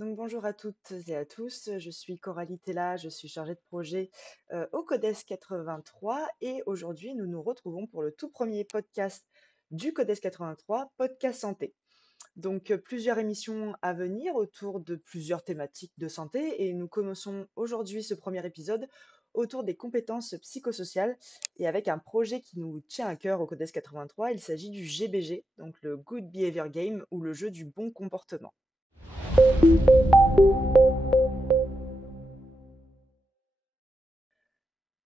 Donc bonjour à toutes et à tous, je suis Coralie Tella, je suis chargée de projet au CODES 83 et aujourd'hui nous nous retrouvons pour le tout premier podcast du CODES 83, Podcast Santé. Donc plusieurs émissions à venir autour de plusieurs thématiques de santé et nous commençons aujourd'hui ce premier épisode autour des compétences psychosociales et avec un projet qui nous tient à cœur au CODES 83, il s'agit du GBG, donc le Good Behavior Game ou le jeu du bon comportement.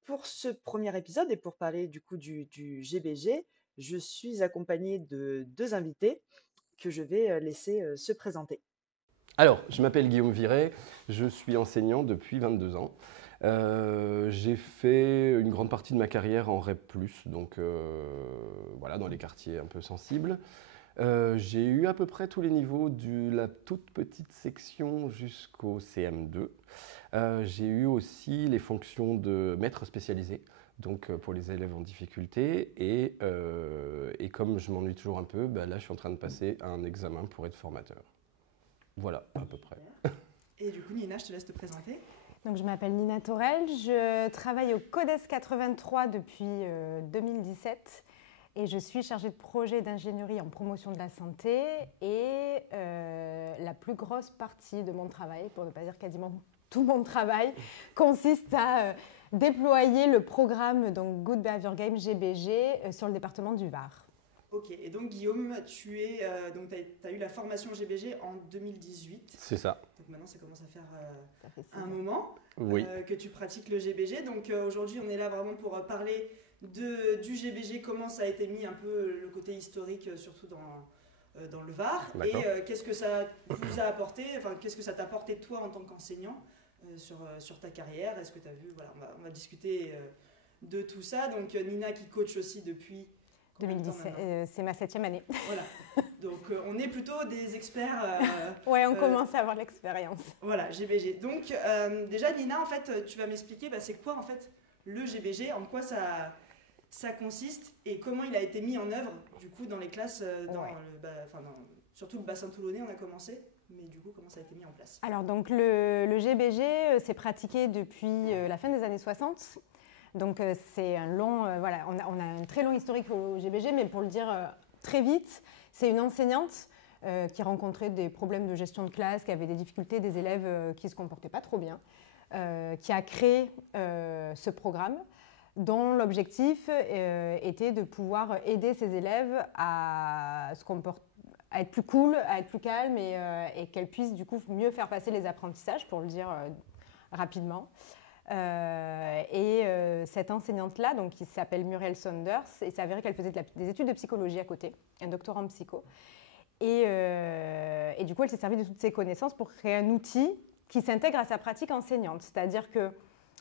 Pour ce premier épisode et pour parler du coup du GBG, je suis accompagnée de 2 invités que je vais, laisser, se présenter. Alors, je m'appelle Guillaume Viret, je suis enseignant depuis 22 ans. J'ai fait une grande partie de ma carrière en REP+, donc voilà, dans les quartiers un peu sensibles. J'ai eu à peu près tous les niveaux de la toute petite section jusqu'au CM2. J'ai eu aussi les fonctions de maître spécialisé, donc pour les élèves en difficulté. Et comme je m'ennuie toujours un peu, bah là je suis en train de passer un examen pour être formateur. Voilà, à peu près. Et du coup, Nina, je te laisse te présenter. Donc, je m'appelle Nina Torel, je travaille au CODES 83 depuis 2017 et je suis chargée de projet d'ingénierie en promotion de la santé et la plus grosse partie de mon travail, pour ne pas dire quasiment tout mon travail, consiste à déployer le programme donc Good Behavior Game GBG sur le département du Var. Ok, et donc Guillaume, tu as eu la formation GBG en 2018. C'est ça. Donc maintenant, ça commence à faire Ça fait un moment Oui. que tu pratiques le GBG. Donc aujourd'hui, on est là vraiment pour parler du GBG, comment ça a été mis, un peu le côté historique, surtout dans le Var. Et D'accord. qu'est-ce que ça vous a apporté, enfin, qu'est-ce que ça t'a apporté toi en tant qu'enseignant sur ta carrière. Est-ce que tu as vu, voilà, on va discuter de tout ça. Donc Nina qui coach aussi depuis 2017, c'est ma 7e année. Voilà, donc on est plutôt des experts. Ouais, on commence à avoir l'expérience. Voilà, GBG. Donc déjà Nina, en fait, tu vas m'expliquer c'est quoi en fait le GBG, en quoi ça consiste et comment il a été mis en œuvre du coup dans les classes, surtout le bassin toulonnais on a commencé, mais du coup comment ça a été mis en place. Alors donc le GBG s'est pratiqué depuis la fin des années 60. Donc c'est un long, voilà, on a un très long historique au GBG, mais pour le dire très vite, c'est une enseignante qui rencontrait des problèmes de gestion de classe, qui avait des difficultés, des élèves qui ne se comportaient pas trop bien, qui a créé ce programme dont l'objectif était de pouvoir aider ces élèves à se comporter, à être plus cool, à être plus calme et qu'elles puissent du coup mieux faire passer les apprentissages, pour le dire rapidement. Cette enseignante-là, donc, qui s'appelle Muriel Saunders, il s'est avéré qu'elle faisait des études de psychologie à côté, un doctorat en psycho. Et du coup, elle s'est servie de toutes ses connaissances pour créer un outil qui s'intègre à sa pratique enseignante. C'est-à-dire qu'elle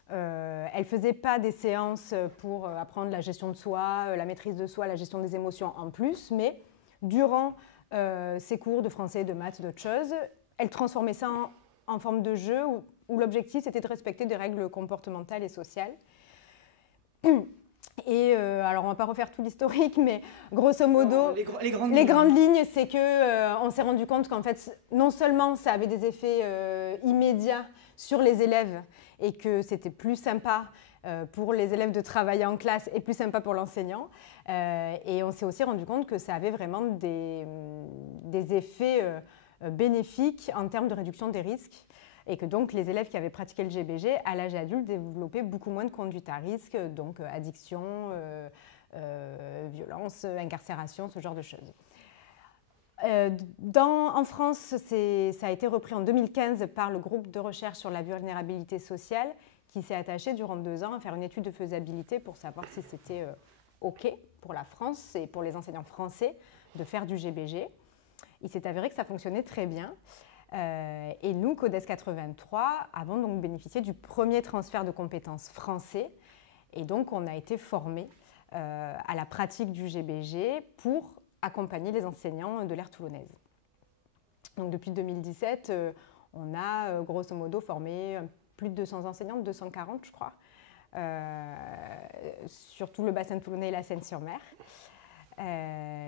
ne faisait pas des séances pour apprendre la gestion de soi, la maîtrise de soi, la gestion des émotions en plus, mais durant ses cours de français, de maths, d'autres choses, elle transformait ça en forme de jeu où l'objectif c'était de respecter des règles comportementales et sociales. Et alors on ne va pas refaire tout l'historique, mais grosso modo, les grandes lignes, c'est qu'on s'est rendu compte qu'en fait, non seulement ça avait des effets immédiats sur les élèves et que c'était plus sympa pour les élèves de travailler en classe et plus sympa pour l'enseignant. Et on s'est aussi rendu compte que ça avait vraiment des effets bénéfiques en termes de réduction des risques. Et que donc les élèves qui avaient pratiqué le GBG à l'âge adulte développaient beaucoup moins de conduite à risque, donc addiction, violence, incarcération, ce genre de choses. En France, ça a été repris en 2015 par le groupe de recherche sur la vulnérabilité sociale qui s'est attaché durant 2 ans à faire une étude de faisabilité pour savoir si c'était OK pour la France et pour les enseignants français de faire du GBG. Il s'est avéré que ça fonctionnait très bien. Et nous, CODES 83, avons donc bénéficié du premier transfert de compétences français. Et donc, on a été formés à la pratique du GBG pour accompagner les enseignants de l'aire toulonnaise. Donc, depuis 2017, on a grosso modo formé plus de 200 enseignants, 240 je crois, sur tout le bassin toulonnais et la Seine-sur-Mer.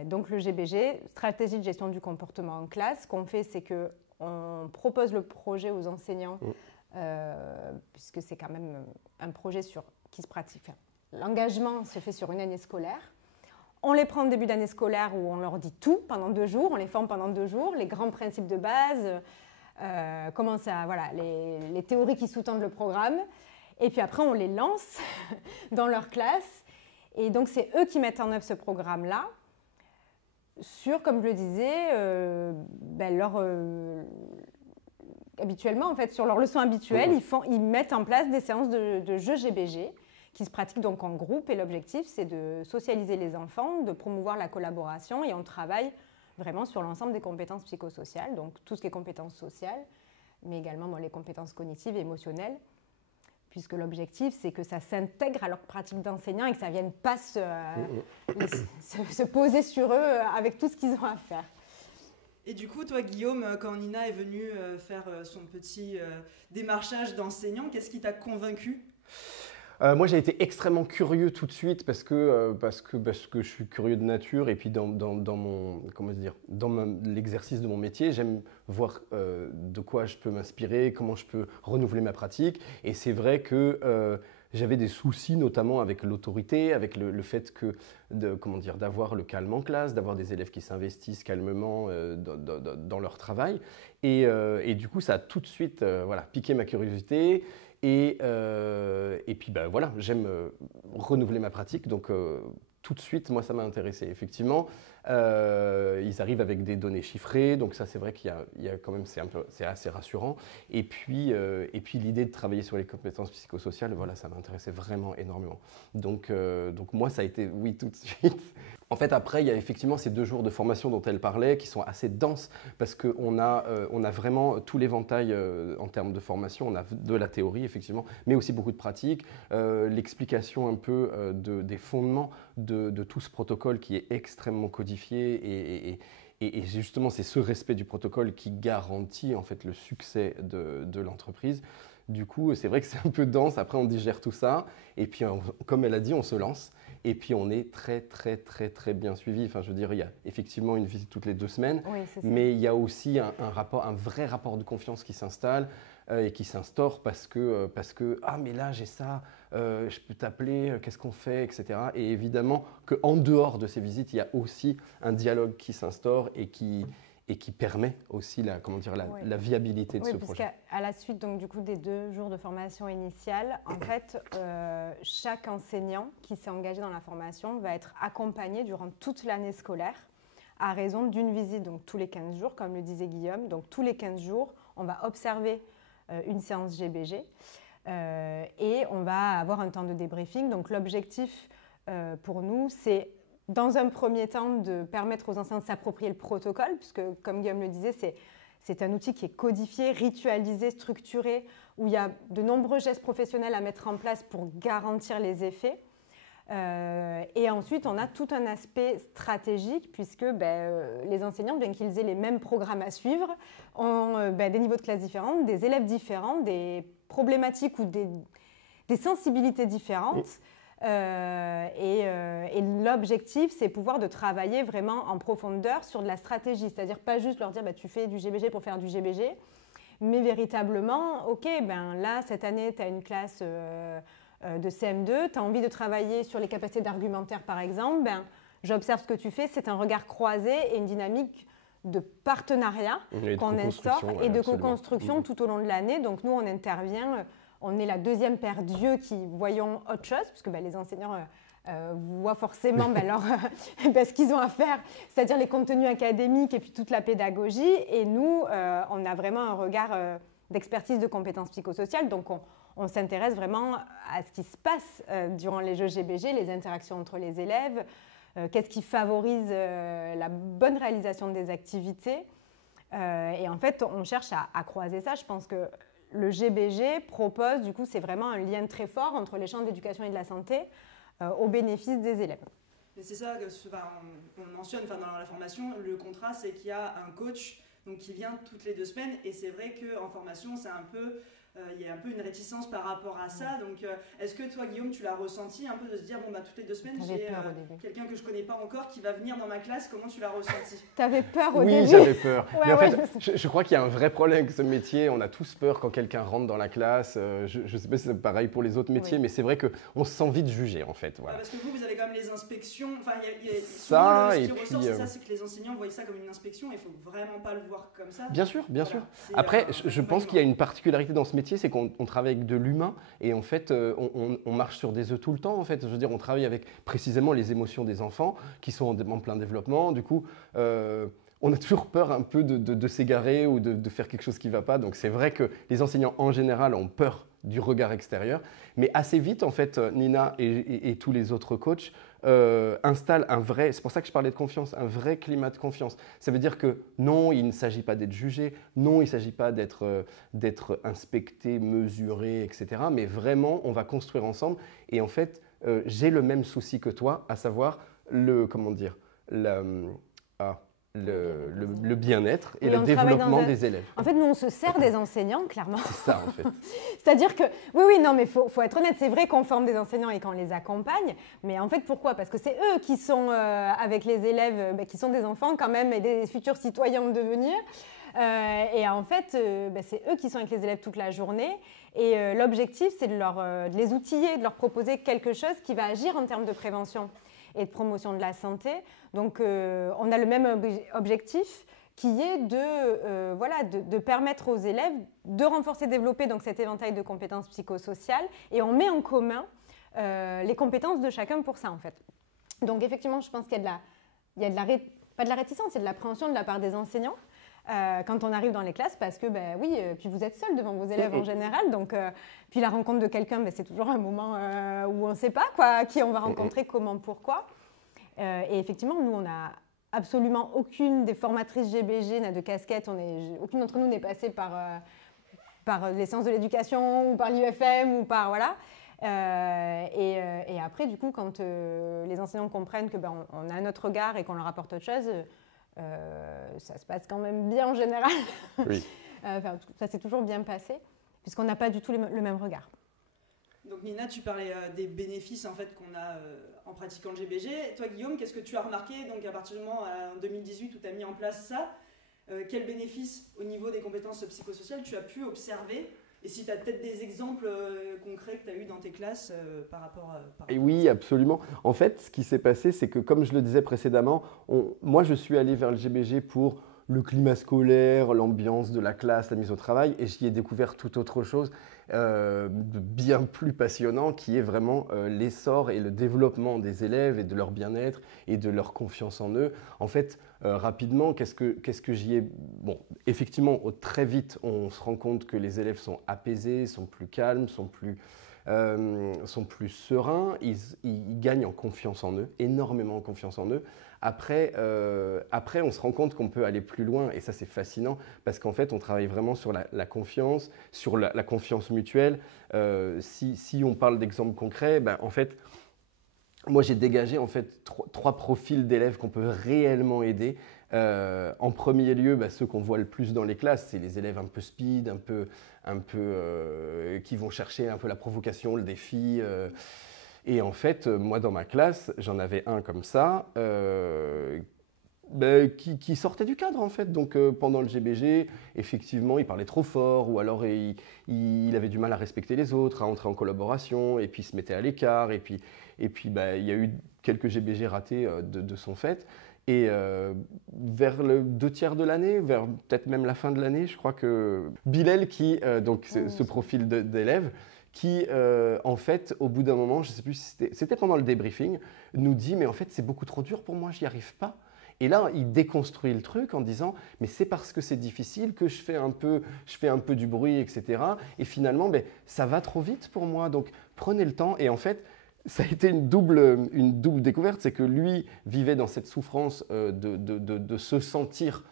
Donc le GBG, stratégie de gestion du comportement en classe, ce qu'on fait, c'est que on propose le projet aux enseignants, puisque c'est quand même un projet qui se pratique. Enfin, l'engagement se fait sur une année scolaire. On les prend au début d'année scolaire où on leur dit tout pendant 2 jours, on les forme pendant 2 jours, les grands principes de base, les théories qui sous-tendent le programme. Et puis après, on les lance dans leur classe. Et donc, c'est eux qui mettent en œuvre ce programme-là sur, comme je le disais, habituellement, en fait, sur leurs leçons habituelles, ils mettent en place des séances de jeux GBG qui se pratiquent donc en groupe. Et l'objectif, c'est de socialiser les enfants, de promouvoir la collaboration. Et on travaille vraiment sur l'ensemble des compétences psychosociales, donc tout ce qui est compétences sociales, mais également les compétences cognitives et émotionnelles, puisque l'objectif, c'est que ça s'intègre à leur pratique d'enseignant et que ça ne vienne pas se poser sur eux avec tout ce qu'ils ont à faire. Et du coup, toi, Guillaume, quand Nina est venue faire son petit démarchage d'enseignant, qu'est-ce qui t'a convaincu ? Moi, j'ai été extrêmement curieux tout de suite parce que je suis curieux de nature et puis dans l'exercice de mon métier, j'aime voir de quoi je peux m'inspirer, comment je peux renouveler ma pratique. Et c'est vrai que j'avais des soucis notamment avec l'autorité, avec le fait d'avoir le calme en classe, d'avoir des élèves qui s'investissent calmement dans leur travail. Et du coup, ça a tout de suite piqué ma curiosité. Et puis j'aime renouveler ma pratique, donc tout de suite, moi, ça m'a intéressé. Effectivement, ils arrivent avec des données chiffrées, donc ça, c'est vrai qu'il y a quand même, c'est assez rassurant. Et puis l'idée de travailler sur les compétences psychosociales, ça m'intéressait vraiment énormément. Donc moi, ça a été oui tout de suite. En fait, après, il y a effectivement ces 2 jours de formation dont elle parlait, qui sont assez denses, parce qu'on a vraiment tout l'éventail en termes de formation. On a de la théorie, effectivement, mais aussi beaucoup de pratique, l'explication un peu des fondements de tout ce protocole qui est extrêmement codifié et justement, c'est ce respect du protocole qui garantit en fait le succès de l'entreprise. Du coup, c'est vrai que c'est un peu dense. Après, on digère tout ça. Et puis, comme elle a dit, on se lance. Et puis, on est très, très, très, très bien suivi. Enfin, je veux dire, il y a effectivement une visite toutes les 2 semaines. Oui, c'est ça. Mais il y a aussi un vrai rapport de confiance qui s'installe et qui s'instaure parce que ah, mais là, j'ai ça, je peux t'appeler, qu'est-ce qu'on fait, etc. Et évidemment qu'en dehors de ces visites, il y a aussi un dialogue qui s'instaure et qui permet aussi la viabilité de ce projet. Oui, puisqu'à la suite donc, du coup, des 2 jours de formation initiale, en fait, chaque enseignant qui s'est engagé dans la formation va être accompagné durant toute l'année scolaire à raison d'une visite, donc tous les 15 jours, comme le disait Guillaume. Donc tous les 15 jours, on va observer une séance GBG et on va avoir un temps de débriefing. Donc l'objectif pour nous, c'est dans un premier temps, de permettre aux enseignants de s'approprier le protocole, puisque, comme Guillaume le disait, c'est un outil qui est codifié, ritualisé, structuré, où il y a de nombreux gestes professionnels à mettre en place pour garantir les effets. Et ensuite, on a tout un aspect stratégique, puisque les enseignants, bien qu'ils aient les mêmes programmes à suivre, ont des niveaux de classe différents, des élèves différents, des problématiques ou des sensibilités différentes. Et l'objectif, c'est pouvoir de travailler vraiment en profondeur sur de la stratégie, c'est-à-dire pas juste leur dire tu fais du GBG pour faire du GBG, mais véritablement, ok, là, cette année, tu as une classe de CM2, tu as envie de travailler sur les capacités d'argumentaire, par exemple, j'observe ce que tu fais, c'est un regard croisé et une dynamique de partenariat qu'on instaure et de co-construction tout au long de l'année. Donc nous, on intervient... On est la 2e paire d'yeux qui voyons autre chose, puisque les enseignants voient forcément ce qu'ils ont à faire, c'est-à-dire les contenus académiques et puis toute la pédagogie. Et nous, on a vraiment un regard d'expertise de compétences psychosociales. Donc, on s'intéresse vraiment à ce qui se passe durant les jeux GBG, les interactions entre les élèves, qu'est-ce qui favorise la bonne réalisation des activités. Et en fait, on cherche à croiser ça. Je pense que le GBG propose, du coup, c'est vraiment un lien très fort entre les champs de l'éducation et de la santé au bénéfice des élèves. Et c'est ça qu'on mentionne dans la formation, le contrat, c'est qu'il y a un coach donc il vient toutes les 2 semaines. Et c'est vrai qu'en formation, c'est un peu... il y a un peu une réticence par rapport à ça. Donc, est-ce que toi, Guillaume, tu l'as ressenti un peu de se dire, bon, bah, toutes les 2 semaines, j'ai quelqu'un que je connais pas encore qui va venir dans ma classe. Comment tu l'as ressenti? T'avais peur au début? Oui, j'avais peur. Ouais, mais en ouais, fait, je crois qu'il y a un vrai problème avec ce métier. On a tous peur quand quelqu'un rentre dans la classe. Je ne sais pas si c'est pareil pour les autres métiers, mais c'est vrai qu'on se sent vite jugé, en fait. Voilà. Parce que vous avez quand même les inspections. Enfin, ça, souvent, ce qui ressort, c'est ça, c'est que les enseignants voient ça comme une inspection. Il ne faut vraiment pas le voir comme ça. Bien sûr, bien sûr. Après, je pense qu'il y a une particularité dans ce métier, c'est qu'on travaille avec de l'humain et en fait, on marche sur des œufs tout le temps. En fait, je veux dire, on travaille avec précisément les émotions des enfants qui sont en plein développement. Du coup, on a toujours peur un peu de s'égarer ou de faire quelque chose qui ne va pas. Donc, c'est vrai que les enseignants en général ont peur du regard extérieur, mais assez vite, en fait, Nina et tous les autres coachs installent un vrai, c'est pour ça que je parlais de confiance, un vrai climat de confiance. Ça veut dire que non, il ne s'agit pas d'être jugé, non, il ne s'agit pas d'être inspecté, mesuré, etc. Mais vraiment, on va construire ensemble. Et en fait, j'ai le même souci que toi, à savoir le bien-être et le développement des élèves. En fait, nous, on se sert des enseignants, clairement. C'est ça, en fait. C'est-à-dire que, oui, non, mais faut être honnête, c'est vrai qu'on forme des enseignants et qu'on les accompagne, mais en fait, pourquoi? Parce que c'est eux qui sont avec les élèves, qui sont des enfants quand même et des futurs citoyens de devenir. Et en fait, c'est eux qui sont avec les élèves toute la journée. Et l'objectif, c'est de les outiller, de leur proposer quelque chose qui va agir en termes de prévention et de promotion de la santé. Donc, on a le même objectif qui est de permettre aux élèves de renforcer, développer donc, cet éventail de compétences psychosociales. Et on met en commun les compétences de chacun pour ça, en fait. Donc, effectivement, je pense qu'il y a pas de la réticence, c'est de l'appréhension de la part des enseignants. Quand on arrive dans les classes, parce que puis vous êtes seul devant vos élèves en général, donc puis la rencontre de quelqu'un, c'est toujours un moment où on ne sait pas qui on va rencontrer, comment, pourquoi. Et effectivement, nous, on n'a absolument aucune des formatrices GBG n'a de casquette, aucune d'entre nous n'est passée par les sciences de l'éducation ou par l'IEFM ou par voilà. Et après, du coup, quand les enseignants comprennent que on a un autre regard et qu'on leur apporte autre chose. Ça se passe quand même bien en général. Oui. Ça s'est toujours bien passé, puisqu'on n'a pas du tout le même regard. Donc Nina, tu parlais des bénéfices en fait, qu'on a en pratiquant le GBG. Toi Guillaume, qu'est-ce que tu as remarqué donc, à partir du moment en 2018 où tu as mis en place ça? Quels bénéfices au niveau des compétences psychosociales tu as pu observer? Et si tu as peut-être des exemples concrets que tu as eu dans tes classes par rapport à ça. Oui, absolument. En fait, ce qui s'est passé, c'est que comme je le disais précédemment, moi je suis allé vers le GBG pour le climat scolaire, l'ambiance de la classe, la mise au travail, et j'y ai découvert tout autre chose bien plus passionnant, qui est vraiment l'essor et le développement des élèves et de leur bien-être et de leur confiance en eux. En fait, rapidement, qu'est-ce que j'y ai... Bon, effectivement, très vite, on se rend compte que les élèves sont apaisés, sont plus calmes, sont plus sereins, ils gagnent en confiance en eux, énormément en confiance en eux. Après, on se rend compte qu'on peut aller plus loin et ça, c'est fascinant parce qu'en fait, on travaille vraiment sur la confiance, sur la confiance mutuelle. Si on parle d'exemples concrets, en fait, moi, j'ai dégagé en fait trois profils d'élèves qu'on peut réellement aider. En premier lieu, ceux qu'on voit le plus dans les classes, c'est les élèves un peu speed, un peu qui vont chercher un peu la provocation, le défi. Et en fait, moi, dans ma classe, j'en avais un comme ça, qui sortait du cadre, en fait. Donc, pendant le GBG, effectivement, il parlait trop fort, ou alors il avait du mal à respecter les autres, à entrer en collaboration, et puis il se mettait à l'écart, et puis il y a eu quelques GBG ratés de son fait. Et vers le 2/3 de l'année, vers peut-être même la fin de l'année, je crois que Bilal, ce profil d'élève, qui, en fait, au bout d'un moment, je ne sais plus si c'était pendant le débriefing, nous dit « mais en fait, c'est beaucoup trop dur pour moi, j'y arrive pas ». Et là, il déconstruit le truc en disant « mais c'est parce que c'est difficile que je fais un peu du bruit, etc. Et finalement, ça va trop vite pour moi, donc prenez le temps. » Et en fait, ça a été une double découverte, c'est que lui vivait dans cette souffrance de se sentir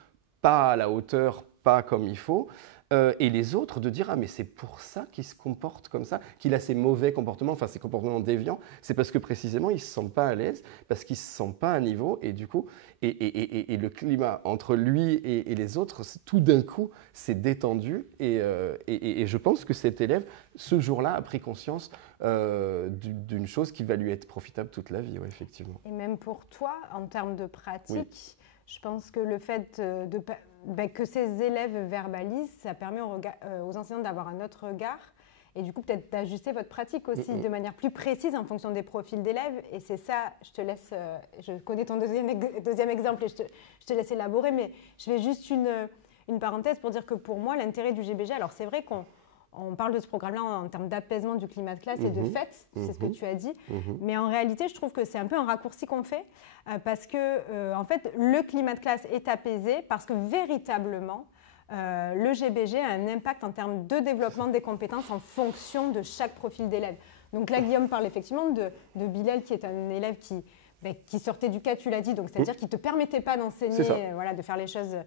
pas à la hauteur, pas comme il faut. et les autres de dire « Ah, mais c'est pour ça qu'il se comporte comme ça, qu'il a ces mauvais comportements, enfin ces comportements déviants, c'est parce que précisément il ne se sent pas à l'aise, parce qu'il ne se sent pas à niveau, et du coup, et le climat entre lui et les autres, tout d'un coup, s'est détendu, et je pense que cet élève, ce jour-là, a pris conscience d'une chose qui va lui être profitable toute la vie, ouais, effectivement. Et même pour toi, en termes de pratique, je pense que le fait que ces élèves verbalisent, ça permet aux enseignants d'avoir un autre regard et du coup peut-être d'ajuster votre pratique aussi de manière plus précise en fonction des profils d'élèves. Et c'est ça, je te laisse, je connais ton deuxième exemple et je te laisse élaborer, mais je fais juste une parenthèse pour dire que pour moi, l'intérêt du GBG, alors c'est vrai qu'on parle de ce programme-là en termes d'apaisement du climat de classe et de fête, c'est ce que tu as dit. Mais en réalité, je trouve que c'est un peu un raccourci qu'on fait parce que, en fait, le climat de classe est apaisé parce que véritablement, le GBG a un impact en termes de développement des compétences en fonction de chaque profil d'élève. Donc là, Guillaume parle effectivement de Bilal, qui est un élève qui sortait du cas, tu l'as dit, donc c'est-à-dire qui ne te permettait pas d'enseigner, de faire les choses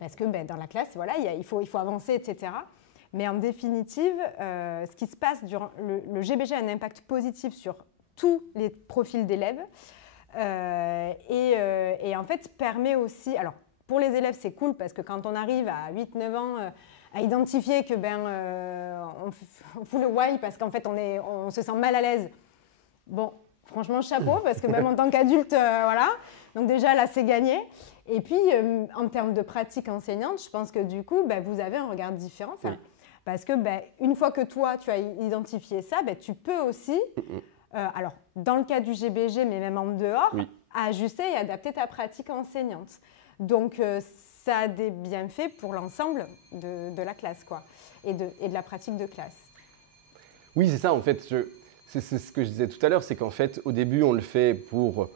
parce que dans la classe, voilà, il faut avancer, etc. Mais en définitive, ce qui se passe durant le GBG a un impact positif sur tous les profils d'élèves et en fait permet aussi, alors pour les élèves c'est cool parce que quand on arrive à 8-9 ans à identifier que on fout le why parce qu'en fait on se sent mal à l'aise, bon franchement chapeau parce que même en tant qu'adulte, voilà, donc déjà là c'est gagné. Et puis en termes de pratique enseignante, je pense que du coup vous avez un regard différent. Parce que une fois que toi, tu as identifié ça, tu peux aussi, alors dans le cas du GBG, mais même en dehors, ajuster et adapter ta pratique enseignante. Donc, ça a des bienfaits pour l'ensemble de la classe, quoi, et de la pratique de classe. Oui, c'est ça, en fait. C'est ce que je disais tout à l'heure, c'est qu'en fait, au début, on le fait pour...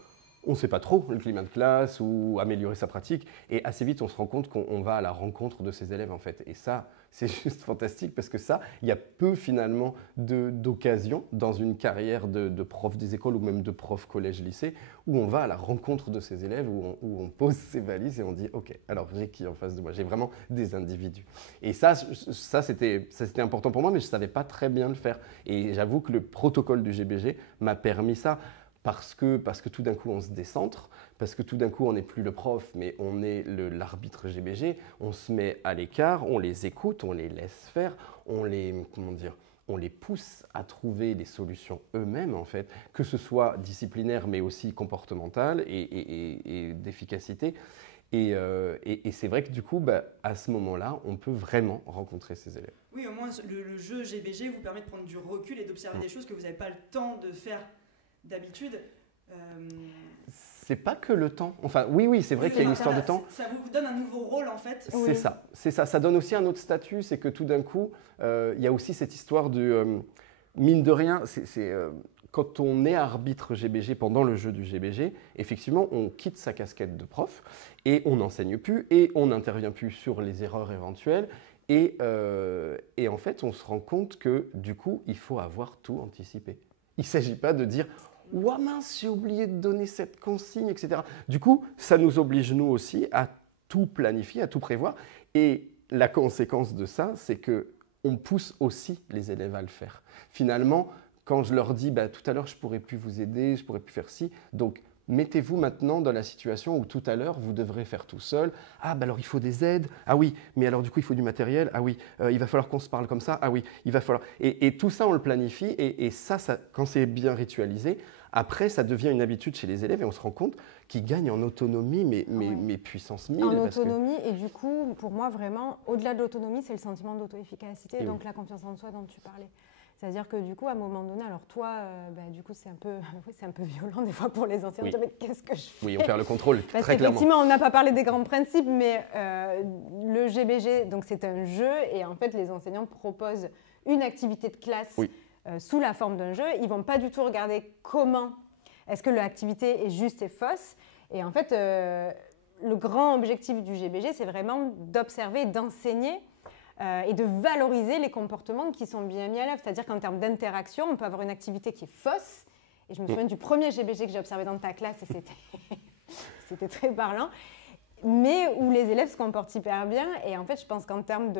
On ne sait pas trop le climat de classe ou améliorer sa pratique. Et assez vite, on se rend compte qu'on va à la rencontre de ses élèves, en fait. Et ça, c'est juste fantastique parce que ça, il y a peu finalement d'occasions dans une carrière de prof des écoles ou même de prof collège-lycée où on va à la rencontre de ses élèves, où on pose ses valises et on dit « Ok, alors j'ai qui en face de moi ?» J'ai vraiment des individus. Et ça c'était important pour moi, mais je ne savais pas très bien le faire. Et j'avoue que le protocole du GBG m'a permis ça. Parce que tout d'un coup on se décentre, parce que tout d'un coup on n'est plus le prof, mais on est l'arbitre GBG, on se met à l'écart, on les écoute, on les laisse faire, on les pousse à trouver des solutions eux-mêmes en fait, que ce soit disciplinaire mais aussi comportementale et d'efficacité. Et c'est vrai que du coup, à ce moment-là, on peut vraiment rencontrer ses élèves. Oui, au moins le jeu GBG vous permet de prendre du recul et d'observer des choses que vous n'avez pas le temps de faire d'habitude. C'est pas que le temps. Enfin, oui, c'est vrai qu'il y a une histoire de temps. Ça vous donne un nouveau rôle en fait. C'est ça. Ça donne aussi un autre statut, c'est que tout d'un coup, il y a aussi cette histoire de mine de rien. Quand on est arbitre GBG pendant le jeu du GBG, effectivement, on quitte sa casquette de prof et on n'enseigne plus et on n'intervient plus sur les erreurs éventuelles. Et en fait, on se rend compte que du coup, il faut avoir tout anticipé. Il ne s'agit pas de dire « Ouah mince, j'ai oublié de donner cette consigne, etc. » Du coup, ça nous oblige nous aussi à tout planifier, à tout prévoir. Et la conséquence de ça, c'est qu'on pousse aussi les élèves à le faire. Finalement, quand je leur dis « Tout à l'heure, je ne pourrais plus vous aider, je ne pourrais plus faire ci. » Donc, mettez-vous maintenant dans la situation où tout à l'heure, vous devrez faire tout seul. Ah, alors il faut des aides. Ah oui, mais alors du coup, il faut du matériel. Ah oui, il va falloir qu'on se parle comme ça. Ah oui, il va falloir… Et tout ça, on le planifie. Et ça, quand c'est bien ritualisé, après, ça devient une habitude chez les élèves et on se rend compte qu'ils gagnent en autonomie, mais puissance 1000. En autonomie, et du coup, pour moi, vraiment, au-delà de l'autonomie, c'est le sentiment d'auto-efficacité, donc la confiance en soi dont tu parlais. C'est-à-dire que du coup, à un moment donné, alors toi, du coup, c'est un peu violent des fois pour les enseignants. Mais qu'est-ce que je fais ? Oui, on perd le contrôle, Parce très clairement. Effectivement, on n'a pas parlé des grands principes, mais le GBG, donc c'est un jeu, et en fait, les enseignants proposent une activité de classe sous la forme d'un jeu. Ils ne vont pas du tout regarder comment est-ce que l'activité est juste et fausse. Et en fait, le grand objectif du GBG, c'est vraiment d'observer, d'enseigner et de valoriser les comportements qui sont bien mis à l'œuvre. C'est-à-dire qu'en termes d'interaction, on peut avoir une activité qui est fausse. Et je me souviens du premier GBG que j'ai observé dans ta classe, et c'était très parlant, mais où les élèves se comportent hyper bien. Et en fait, je pense qu'en termes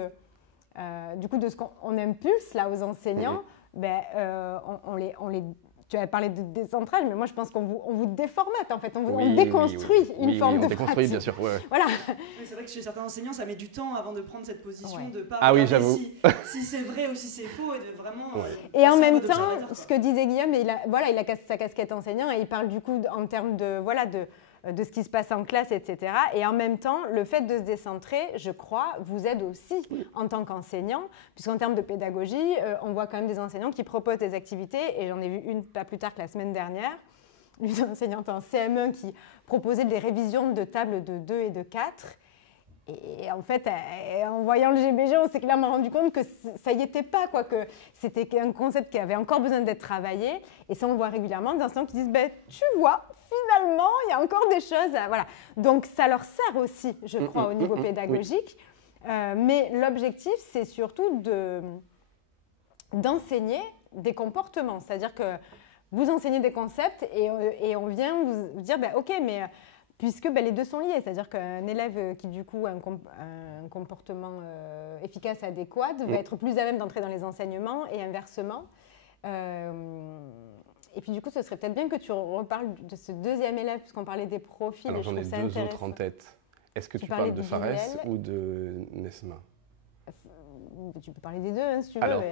du coup, de ce qu'on impulse là aux enseignants, tu avais parlé de décentrage, mais moi je pense qu'on vous déformate en fait, on déconstruit une forme de déconstruit, pratique. Bien sûr. Ouais. Voilà. Oui, c'est vrai que chez certains enseignants, ça met du temps avant de prendre cette position, de pas oui, regarder j'avoue. si c'est vrai ou si c'est faux, et de vraiment. Et en même temps, ce que disait Guillaume, il a sa casquette enseignant et il parle du coup en termes de ce qui se passe en classe, etc. Et en même temps, le fait de se décentrer, je crois, vous aide aussi en tant qu'enseignant, puisqu'en termes de pédagogie, on voit quand même des enseignants qui proposent des activités, et j'en ai vu une pas plus tard que la semaine dernière, une enseignante en CM1 qui proposait des révisions de tables de 2 et de 4. Et en fait, en voyant le GBG, on s'est clairement rendu compte que ça y était pas, quoi, que c'était un concept qui avait encore besoin d'être travaillé. Et ça, on le voit régulièrement, des enseignants qui disent tu vois, finalement, il y a encore des choses. Voilà. Donc, ça leur sert aussi, je crois, au niveau pédagogique. Mais l'objectif, c'est surtout d'enseigner des comportements. C'est-à-dire que vous enseignez des concepts et on vient vous dire, OK, mais puisque les deux sont liés. C'est-à-dire qu'un élève qui, du coup, a un comportement efficace, adéquat, va être plus à même d'entrer dans les enseignements et inversement. Et puis, du coup, ce serait peut-être bien que tu reparles de ce deuxième élève, puisqu'on parlait des profils. Alors, j'en ai deux autres en tête. Est-ce que tu parles de Fares ou de Nesma? Tu peux parler des deux, si tu veux. Alors,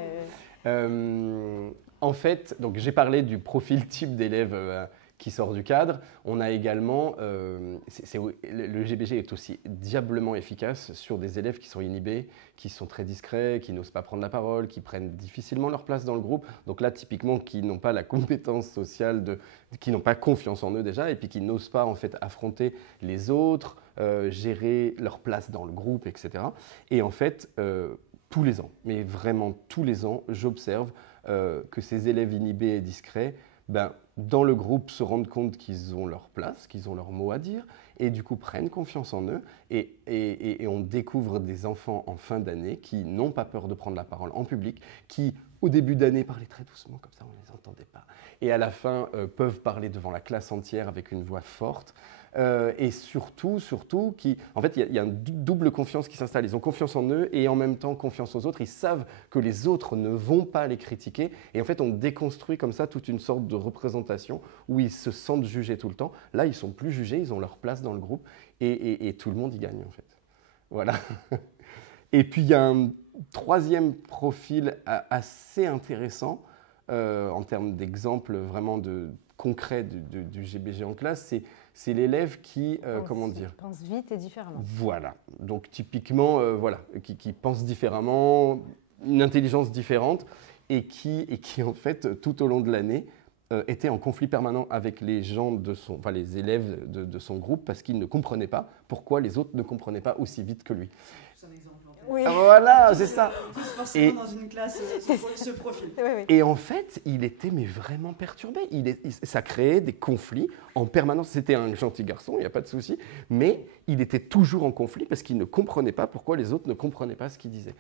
en fait, donc, j'ai parlé du profil type d'élève qui sort du cadre. On a également, le GBG est aussi diablement efficace sur des élèves qui sont inhibés, qui sont très discrets, qui n'osent pas prendre la parole, qui prennent difficilement leur place dans le groupe. Donc là, typiquement, qui n'ont pas la compétence sociale, qui n'ont pas confiance en eux déjà, et puis qui n'osent pas en fait affronter les autres, gérer leur place dans le groupe, etc. Et en fait, tous les ans, mais vraiment tous les ans, j'observe que ces élèves inhibés et discrets, dans le groupe, se rendent compte qu'ils ont leur place, qu'ils ont leur mot à dire, et du coup prennent confiance en eux. Et on découvre des enfants en fin d'année qui n'ont pas peur de prendre la parole en public, qui au début d'année parlaient très doucement, comme ça on ne les entendait pas, et à la fin peuvent parler devant la classe entière avec une voix forte. Et surtout, en fait, il y a une double confiance qui s'installe. Ils ont confiance en eux et en même temps confiance aux autres. Ils savent que les autres ne vont pas les critiquer. Et en fait, on déconstruit comme ça toute une sorte de représentation où ils se sentent jugés tout le temps. Là, ils ne sont plus jugés, ils ont leur place dans le groupe et tout le monde y gagne, en fait. Voilà. Et puis, il y a un troisième profil assez intéressant en termes d'exemples vraiment concrets du GBG en classe. C'est l'élève qui, pense vite et différemment. Voilà. Donc typiquement, qui pense différemment, une intelligence différente et qui en fait, tout au long de l'année, était en conflit permanent avec les gens les élèves de son groupe parce qu'il ne comprenait pas pourquoi les autres ne comprenaient pas aussi vite que lui. C'est un exemple. Oui. Voilà, c'est ça. Tous forcément dans une classe, ce profil. Oui. Et en fait, il était vraiment perturbé. Ça créait des conflits en permanence. C'était un gentil garçon, il n'y a pas de souci, mais il était toujours en conflit parce qu'il ne comprenait pas pourquoi les autres ne comprenaient pas ce qu'il disait.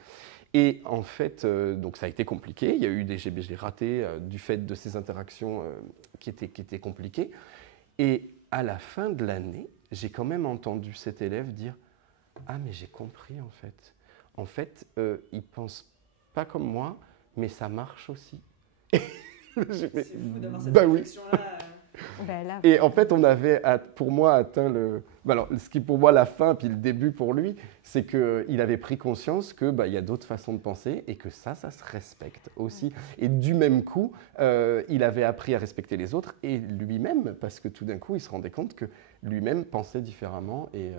Et en fait, donc ça a été compliqué. Il y a eu des GBG ratés du fait de ces interactions qui étaient compliquées. Et à la fin de l'année, j'ai quand même entendu cet élève dire « Ah, mais j'ai compris en fait. En fait, il ne pense pas comme moi, mais ça marche aussi. » C'est fou d'avoir cette réflexion-là. Et en fait, on avait, pour moi, atteint alors, ce qui pour moi la fin, puis le début pour lui, c'est qu'il avait pris conscience qu'il y a d'autres façons de penser et que ça se respecte aussi. Et du même coup, il avait appris à respecter les autres et lui-même, parce que tout d'un coup, il se rendait compte que lui-même pensait différemment et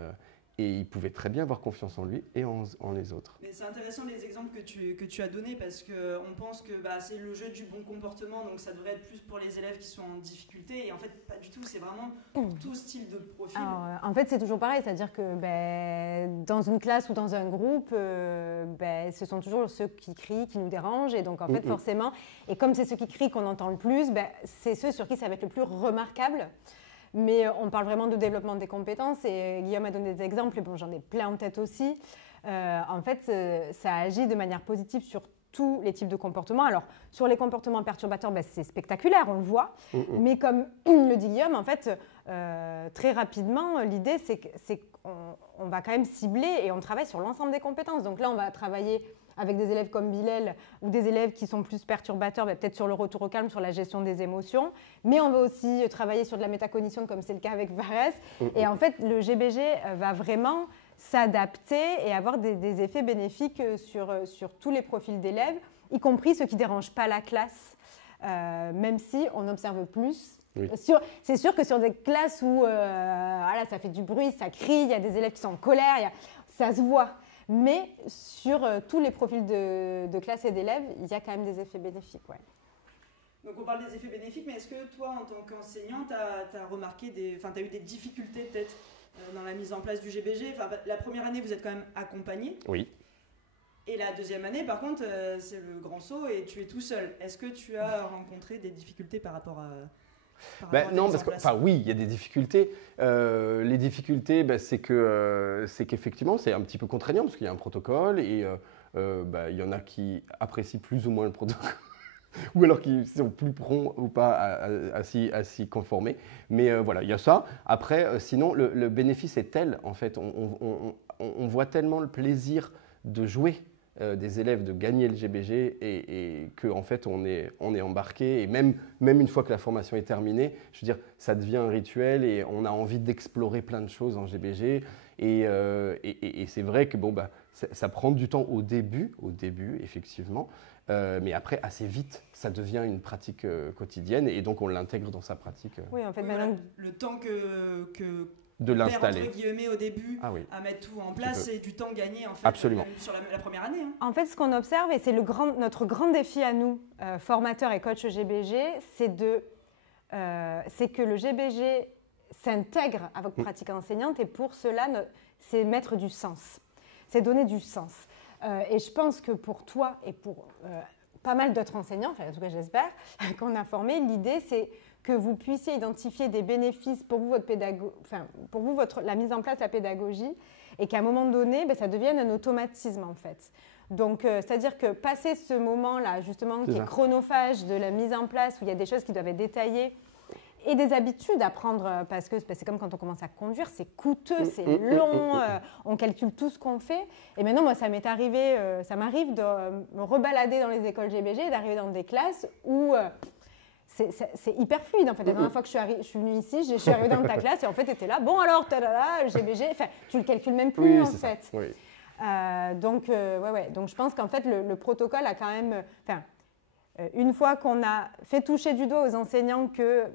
il pouvait très bien avoir confiance en lui et en les autres. Mais c'est intéressant les exemples que tu as donnés parce qu'on pense que c'est le jeu du bon comportement, donc ça devrait être plus pour les élèves qui sont en difficulté. Et en fait, pas du tout, c'est vraiment pour tout style de profil. Alors, en fait, c'est toujours pareil, c'est-à-dire que dans une classe ou dans un groupe, ce sont toujours ceux qui crient, qui nous dérangent. Et donc, en fait, forcément, et comme c'est ceux qui crient qu'on entend le plus, c'est ceux sur qui ça va être le plus remarquable. Mais on parle vraiment de développement des compétences et Guillaume a donné des exemples, et j'en ai plein en tête aussi. En fait, ça agit de manière positive sur tous les types de comportements. Alors, sur les comportements perturbateurs, c'est spectaculaire, on le voit. Mais comme le dit Guillaume, en fait, très rapidement, l'idée, c'est qu'on va quand même cibler et on travaille sur l'ensemble des compétences. Donc là, on va travailler avec des élèves comme Bilal ou des élèves qui sont plus perturbateurs, peut-être sur le retour au calme, sur la gestion des émotions. Mais on va aussi travailler sur de la métacognition comme c'est le cas avec Varès. Et en fait, le GBG va vraiment s'adapter et avoir des effets bénéfiques sur tous les profils d'élèves, y compris ceux qui ne dérangent pas la classe, même si on observe plus. Oui. C'est sûr que sur des classes où voilà, ça fait du bruit, ça crie, il y a des élèves qui sont en colère, ça se voit. Mais sur tous les profils de classe et d'élèves, il y a quand même des effets bénéfiques. Ouais. Donc on parle des effets bénéfiques, mais est-ce que toi, en tant qu'enseignant, tu as remarqué, tu as eu des difficultés peut-être dans la mise en place du GBG? La première année, vous êtes quand même accompagné. Oui. Et la deuxième année, par contre, c'est le grand saut et tu es tout seul. Est-ce que tu as rencontré des difficultés par rapport à... non, parce que, oui, il y a des difficultés. Les difficultés, c'est qu'effectivement, c'est un petit peu contraignant parce qu'il y a un protocole et il y en a qui apprécient plus ou moins le protocole ou alors qui sont plus prompts ou pas à s'y conformer. Mais voilà, il y a ça. Après, sinon, le bénéfice est tel, en fait, on voit tellement le plaisir de jouer des élèves, de gagner le GBG et qu'en fait on est embarqué et même une fois que la formation est terminée, je veux dire, ça devient un rituel et on a envie d'explorer plein de choses en GBG et c'est vrai que ça prend du temps au début effectivement, mais après assez vite ça devient une pratique quotidienne et donc on l'intègre dans sa pratique. Oui, en fait, maintenant le temps que de l'installer. Entre guillemets au début, à mettre tout en place, c'est du temps gagné en fait. Absolument. Sur la première année. Hein. En fait, ce qu'on observe, et c'est notre grand défi à nous, formateurs et coachs GBG, c'est que le GBG s'intègre à votre pratique enseignante et pour cela, c'est mettre du sens. C'est donner du sens. Et je pense que pour toi et pour pas mal d'autres enseignants, en tout cas j'espère, qu'on a formé, l'idée c'est que vous puissiez identifier des bénéfices pour vous, la mise en place de la pédagogie, et qu'à un moment donné, ça devienne un automatisme en fait. Donc, c'est-à-dire que passer ce moment-là, justement, qui est chronophage de la mise en place, où il y a des choses qui doivent être détaillées, et des habitudes à prendre, parce que c'est comme quand on commence à conduire, c'est coûteux, c'est long, on calcule tout ce qu'on fait. Et maintenant, moi, ça m'arrive de me rebalader dans les écoles GBG, d'arriver dans des classes où... c'est hyper fluide en fait. La dernière fois que je suis venue ici, je suis arrivée dans ta classe et en fait, tu étais là. Bon alors, le GBG, tu le calcules même plus en fait. Oui. Donc je pense qu'en fait, le protocole a quand même... une fois qu'on a fait toucher du doigt aux enseignants que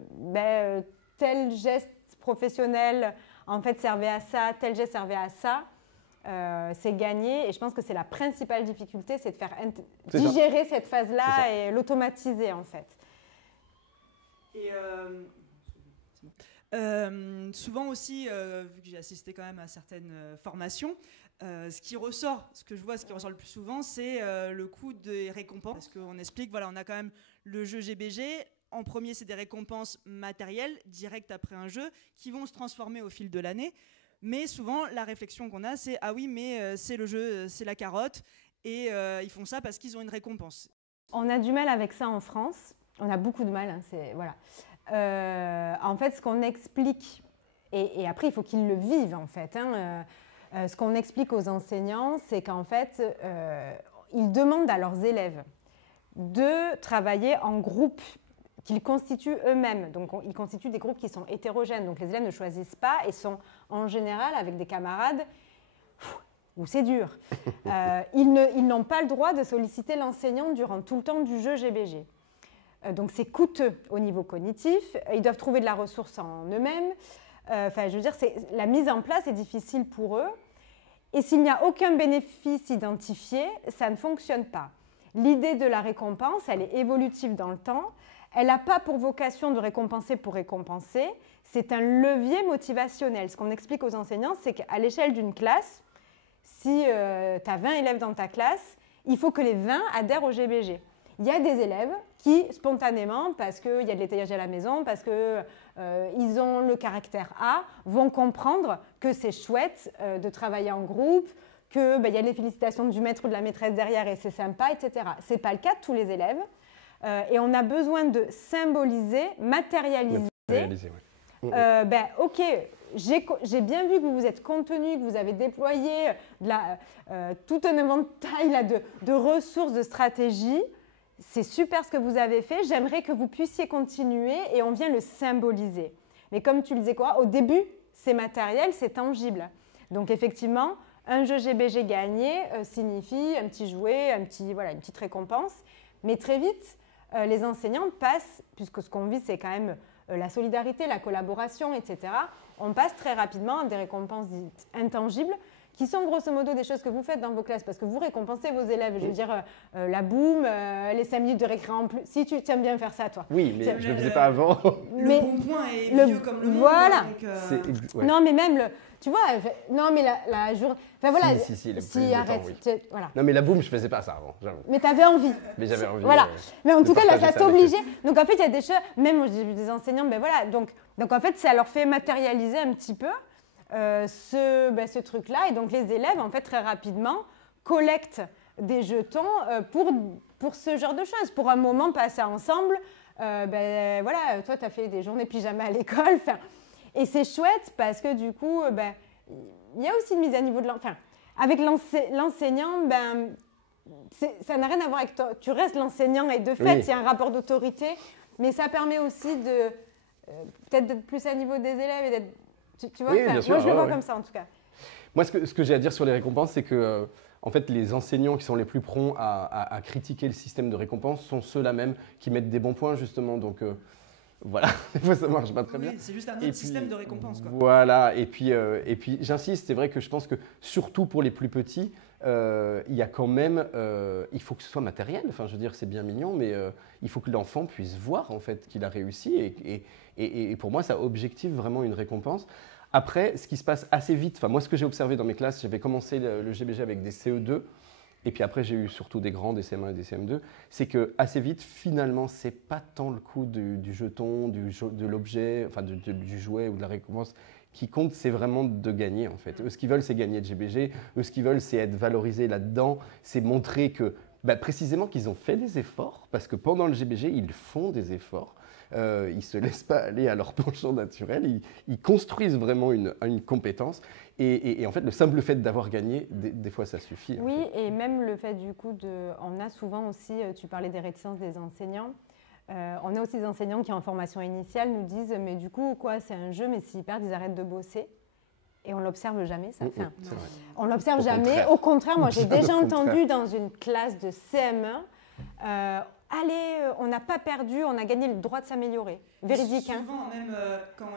tel geste professionnel en fait servait à ça, tel geste servait à ça, c'est gagné. Et je pense que c'est la principale difficulté, c'est de faire digérer cette phase-là et l'automatiser en fait. Et souvent aussi, vu que j'ai assisté quand même à certaines formations, ce qui ressort le plus souvent, c'est le coût des récompenses. Parce qu'on explique, voilà, on a quand même le jeu GBG. En premier, c'est des récompenses matérielles, directes après un jeu, qui vont se transformer au fil de l'année. Mais souvent, la réflexion qu'on a, c'est « Ah oui, mais c'est le jeu, c'est la carotte. » Et ils font ça parce qu'ils ont une récompense. On a du mal avec ça en France. On a beaucoup de mal, voilà. En fait, ce qu'on explique, et après, il faut qu'ils le vivent, en fait. Ce qu'on explique aux enseignants, c'est qu'en fait, ils demandent à leurs élèves de travailler en groupe qu'ils constituent eux-mêmes. Donc, ils constituent des groupes qui sont hétérogènes. Donc, les élèves ne choisissent pas et sont en général avec des camarades où c'est dur. Ils n'ont pas le droit de solliciter l'enseignant durant tout le temps du jeu GBG. Donc, c'est coûteux au niveau cognitif. Ils doivent trouver de la ressource en eux-mêmes. Je veux dire, la mise en place est difficile pour eux. Et s'il n'y a aucun bénéfice identifié, ça ne fonctionne pas. L'idée de la récompense, elle est évolutive dans le temps. Elle n'a pas pour vocation de récompenser pour récompenser. C'est un levier motivationnel. Ce qu'on explique aux enseignants, c'est qu'à l'échelle d'une classe, si tu as 20 élèves dans ta classe, il faut que les 20 adhèrent au GBG. Il y a des élèves qui, spontanément, parce qu'il y a de l'étayage à la maison, parce qu'ils ont le caractère A, vont comprendre que c'est chouette de travailler en groupe, qu'il y a les félicitations du maître ou de la maîtresse derrière et c'est sympa, etc. Ce n'est pas le cas de tous les élèves. Et on a besoin de symboliser, matérialiser. Ok, j'ai bien vu que vous vous êtes contenu, que vous avez déployé tout un éventail là, de ressources, de stratégies. C'est super ce que vous avez fait. J'aimerais que vous puissiez continuer et on vient le symboliser. Mais comme tu le disais au début, c'est matériel, c'est tangible. Donc effectivement, un jeu GBG gagné signifie un petit jouet, une petite récompense. Mais très vite, les enseignants passent, puisque ce qu'on vit, c'est quand même la solidarité, la collaboration, etc. On passe très rapidement à des récompenses dites intangibles, qui sont grosso modo des choses que vous faites dans vos classes, parce que vous récompensez vos élèves. Je veux dire, la boum, les 5 minutes de récré en plus. Si tu aimes bien faire ça, toi. Oui, mais je ne le faisais pas avant. Le bon point est vieux comme le monde. Voilà. Donc, ouais. Non, mais même, tu vois, non, mais la journée... Enfin, voilà. Si, arrête. temps, oui. Voilà. Non, mais la boum, je ne faisais pas ça avant, j'avoue. Mais tu avais envie. Mais j'avais envie. Voilà. Mais en tout cas, là, ça t'obligeait. avec Donc, en fait, il y a des choses, même j'ai vu des enseignants, ben voilà. Donc, en fait, ça leur fait matérialiser un petit peu ce truc-là. Et donc, les élèves, en fait, très rapidement, collectent des jetons pour ce genre de choses, pour un moment passé ensemble. Voilà, toi, tu as fait des journées pyjama à l'école. Et c'est chouette parce que, du coup, il y a aussi une mise à niveau de l'enfant. Avec l'enseignant, ça n'a rien à voir avec toi. Tu restes l'enseignant et de fait, il y a un rapport d'autorité, mais ça permet aussi peut-être d'être plus à niveau des élèves et d'être... Tu vois, bien sûr, moi, je le vois comme ça, en tout cas. Moi, ce que j'ai à dire sur les récompenses, c'est que en fait, les enseignants qui sont les plus prompts à critiquer le système de récompense sont ceux-là même qui mettent des bons points, justement. Donc, voilà, des fois, ça ne marche pas très bien. C'est juste un autre système de récompense, quoi. Voilà, et puis j'insiste, c'est vrai que je pense que surtout pour les plus petits, il y a quand même, il faut que ce soit matériel. Enfin, je veux dire, c'est bien mignon, mais il faut que l'enfant puisse voir en fait qu'il a réussi. Et pour moi, ça objective vraiment une récompense. Après, ce qui se passe assez vite, enfin moi, ce que j'ai observé dans mes classes, j'avais commencé le GBG avec des CE2. Et puis après, j'ai eu surtout des grands, des CM1 et des CM2. C'est que assez vite, finalement, c'est pas tant le coût du jeton, de l'objet, enfin du jouet ou de la récompense qui compte, c'est vraiment de gagner en fait. Eux, ce qu'ils veulent, c'est gagner le GBG. Eux, ce qu'ils veulent, c'est être valorisés là-dedans. C'est montrer que, précisément, qu'ils ont fait des efforts, parce que pendant le GBG, ils font des efforts. Ils ne se laissent pas aller à leur penchant naturel. Ils construisent vraiment une compétence. Et en fait, le simple fait d'avoir gagné, des fois, ça suffit. Oui, et même le fait du coup on a souvent aussi, tu parlais des réticences des enseignants, on a aussi des enseignants qui en formation initiale nous disent mais du coup, quoi, c'est un jeu, mais s'ils perdent, ils arrêtent de bosser. Et on ne l'observe jamais, ça. On ne l'observe jamais. Au contraire, moi, j'ai déjà entendu dans une classe de CM1, allez, on n'a pas perdu, on a gagné le droit de s'améliorer. Véridique. Souvent, même quand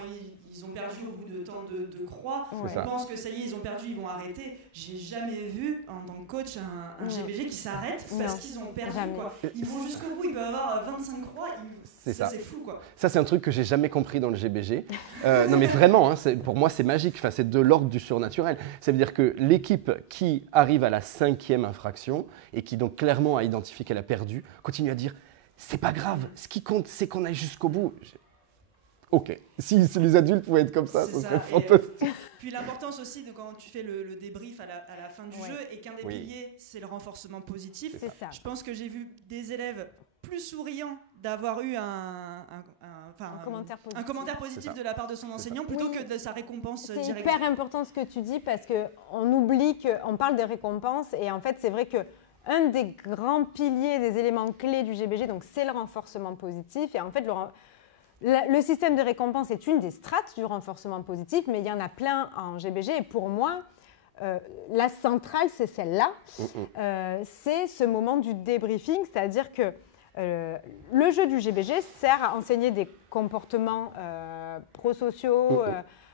ils ont perdu au bout de temps de croix, on pense que ça y est, ils ont perdu, ils vont arrêter. J'ai jamais vu, en tant que coach, un GBG qui s'arrête parce qu'ils ont perdu. Quoi. Ils vont jusqu'au bout, ils peuvent avoir 25 croix. C'est fou, quoi. Ça, c'est un truc que j'ai jamais compris dans le GBG. Non, mais vraiment, hein, pour moi, c'est magique. Enfin, c'est de l'ordre du surnaturel. Ça veut dire que l'équipe qui arrive à la 5e infraction et qui donc clairement a identifié qu'elle a perdu, continue à dire c'est pas grave, ce qui compte, c'est qu'on aille jusqu'au bout. Ok, si les adultes pouvaient être comme ça serait fantastique. Puis l'importance aussi de quand tu fais le débrief à la fin du jeu et qu'un des piliers, c'est le renforcement positif. C'est ça. Je pense que j'ai vu des élèves plus souriants d'avoir eu un commentaire positif de la part de son enseignant plutôt que de sa récompense directe. C'est hyper important ce que tu dis parce qu'on oublie qu'on parle des récompenses et en fait c'est vrai que un des grands piliers, des éléments clés du GBG, donc c'est le renforcement positif. Et en fait, le système de récompense est une des strates du renforcement positif, mais il y en a plein en GBG. Et pour moi, la centrale, c'est celle-là. C'est ce moment du débriefing, c'est-à-dire que le jeu du GBG sert à enseigner des comportements prosociaux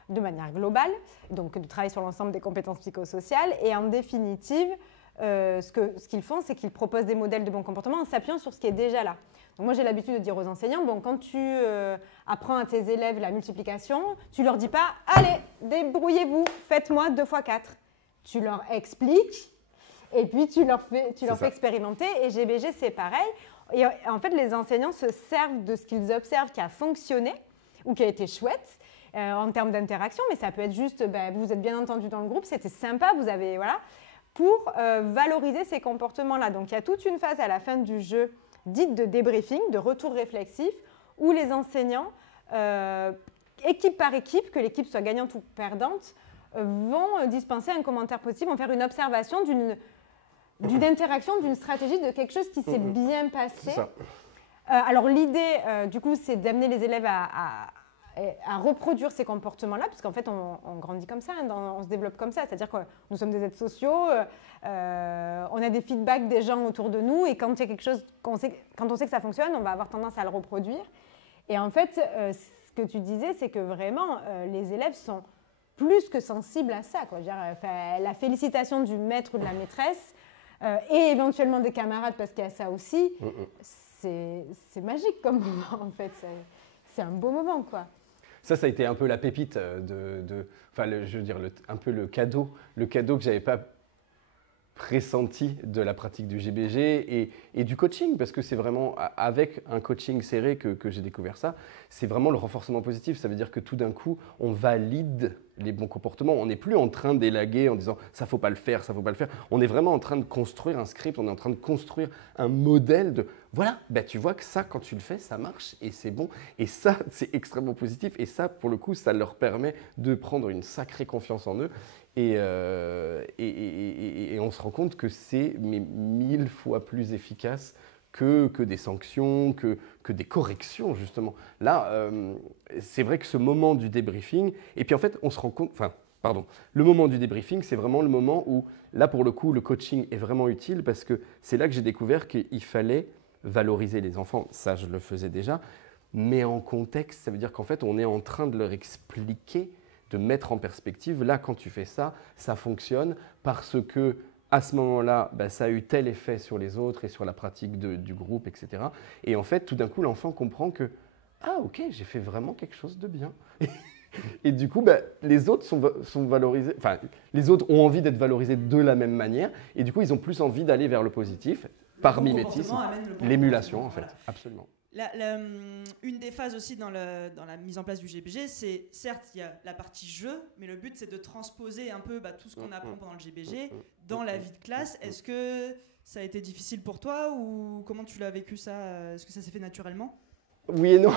de manière globale, donc de travailler sur l'ensemble des compétences psychosociales. Et en définitive, ce qu'ils font, c'est qu'ils proposent des modèles de bon comportement en s'appuyant sur ce qui est déjà là. Donc moi, j'ai l'habitude de dire aux enseignants, quand tu apprends à tes élèves la multiplication, tu ne leur dis pas « Allez, débrouillez-vous, faites-moi 2 x 4 ». Tu leur expliques et puis tu leur fais expérimenter. Et GBG, c'est pareil. Et en fait, les enseignants se servent de ce qu'ils observent qui a fonctionné ou qui a été chouette en termes d'interaction. Mais ça peut être juste, vous êtes bien entendu dans le groupe, c'était sympa, vous avez... Voilà. Pour valoriser ces comportements-là. Donc, il y a toute une phase à la fin du jeu dite de débriefing, de retour réflexif, où les enseignants équipe par équipe, que l'équipe soit gagnante ou perdante, vont dispenser un commentaire positif, vont faire une observation d'une interaction, d'une stratégie, de quelque chose qui s'est bien passé. C'est ça. Alors l'idée, du coup, c'est d'amener les élèves à reproduire ces comportements-là, parce qu'en fait, on grandit comme ça, on se développe comme ça. C'est-à-dire que nous sommes des êtres sociaux, on a des feedbacks des gens autour de nous, et quand il y a quelque chose, quand on sait que ça fonctionne, on va avoir tendance à le reproduire. Et en fait, ce que tu disais, c'est que vraiment, les élèves sont plus que sensibles à ça, quoi. Je veux dire, la félicitation du maître ou de la maîtresse, et éventuellement des camarades, parce qu'il y a ça aussi, c'est magique comme moment, en fait. C'est un beau moment, quoi. Ça a été un peu la pépite je veux dire, un peu le cadeau que j'avais pas pressenti de la pratique du GBG et du coaching, parce que c'est vraiment avec un coaching serré que j'ai découvert ça. C'est vraiment le renforcement positif. Ça veut dire que tout d'un coup, on valide les bons comportements. On n'est plus en train d'élaguer en disant « ça faut pas le faire, ça faut pas le faire ». On est vraiment en train de construire un script, on est en train de construire un modèle de « voilà, tu vois que ça, quand tu le fais, ça marche et c'est bon ». Et ça, c'est extrêmement positif. Et ça, pour le coup, ça leur permet de prendre une sacrée confiance en eux. Et on se rend compte que c'est 1000 fois plus efficace que des sanctions, que des corrections, justement. Là, c'est vrai que ce moment du débriefing, et puis en fait, on se rend compte, le moment du débriefing, c'est vraiment le moment où, là, pour le coup, le coaching est vraiment utile, parce que c'est là que j'ai découvert qu'il fallait valoriser les enfants. Ça, je le faisais déjà, mais en contexte, ça veut dire qu'en fait, on est en train de leur expliquer, de mettre en perspective, là, quand tu fais ça, ça fonctionne parce que à ce moment-là, ça a eu tel effet sur les autres et sur la pratique du groupe, etc. Et en fait, tout d'un coup, l'enfant comprend que « Ah, ok, j'ai fait vraiment quelque chose de bien. » Et du coup, les autres sont valorisés, enfin, les autres ont envie d'être valorisés de la même manière, et du coup, ils ont plus envie d'aller vers le positif, par mimétisme, l'émulation, en fait, absolument. Une des phases aussi dans la mise en place du GBG, c'est certes il y a la partie jeu, mais le but c'est de transposer un peu tout ce qu'on apprend pendant le GBG dans la vie de classe. Est-ce que ça a été difficile pour toi ou comment tu l'as vécu ça? Est-ce que ça s'est fait naturellement? Oui et non.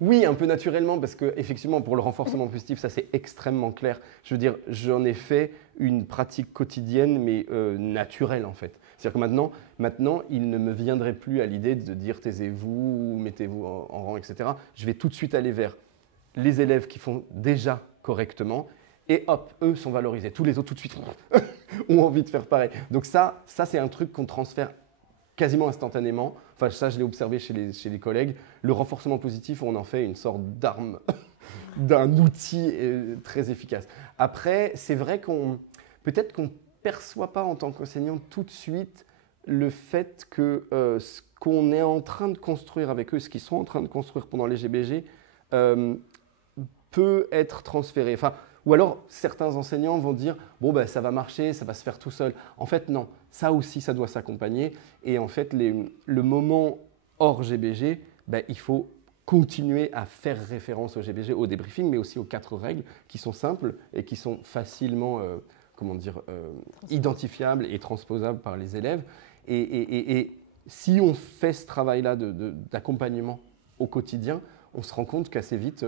Oui, un peu naturellement, parce qu'effectivement, pour le renforcement positif, ça c'est extrêmement clair. Je veux dire, j'en ai fait une pratique quotidienne, mais naturelle en fait. C'est-à-dire que maintenant, il ne me viendrait plus à l'idée de dire taisez-vous, mettez-vous en rang, etc. Je vais tout de suite aller vers les élèves qui font déjà correctement et hop, eux sont valorisés. Tous les autres, tout de suite, ont envie de faire pareil. Donc ça c'est un truc qu'on transfère quasiment instantanément. Enfin, ça, je l'ai observé chez les collègues. Le renforcement positif, on en fait une sorte d'arme, d'un outil très efficace. Après, c'est vrai peut-être qu'on perçoit pas en tant qu'enseignant tout de suite le fait que ce qu'on est en train de construire avec eux, ce qu'ils sont en train de construire pendant les GBG, peut être transféré. Enfin, ou alors certains enseignants vont dire bon ça va marcher, ça va se faire tout seul. En fait non, ça aussi ça doit s'accompagner. Et en fait le moment hors GBG, il faut continuer à faire référence au GBG, au débriefing, mais aussi aux 4 règles qui sont simples et qui sont facilement identifiables et transposables par les élèves. Et si on fait ce travail-là d'accompagnement au quotidien, on se rend compte qu'assez vite,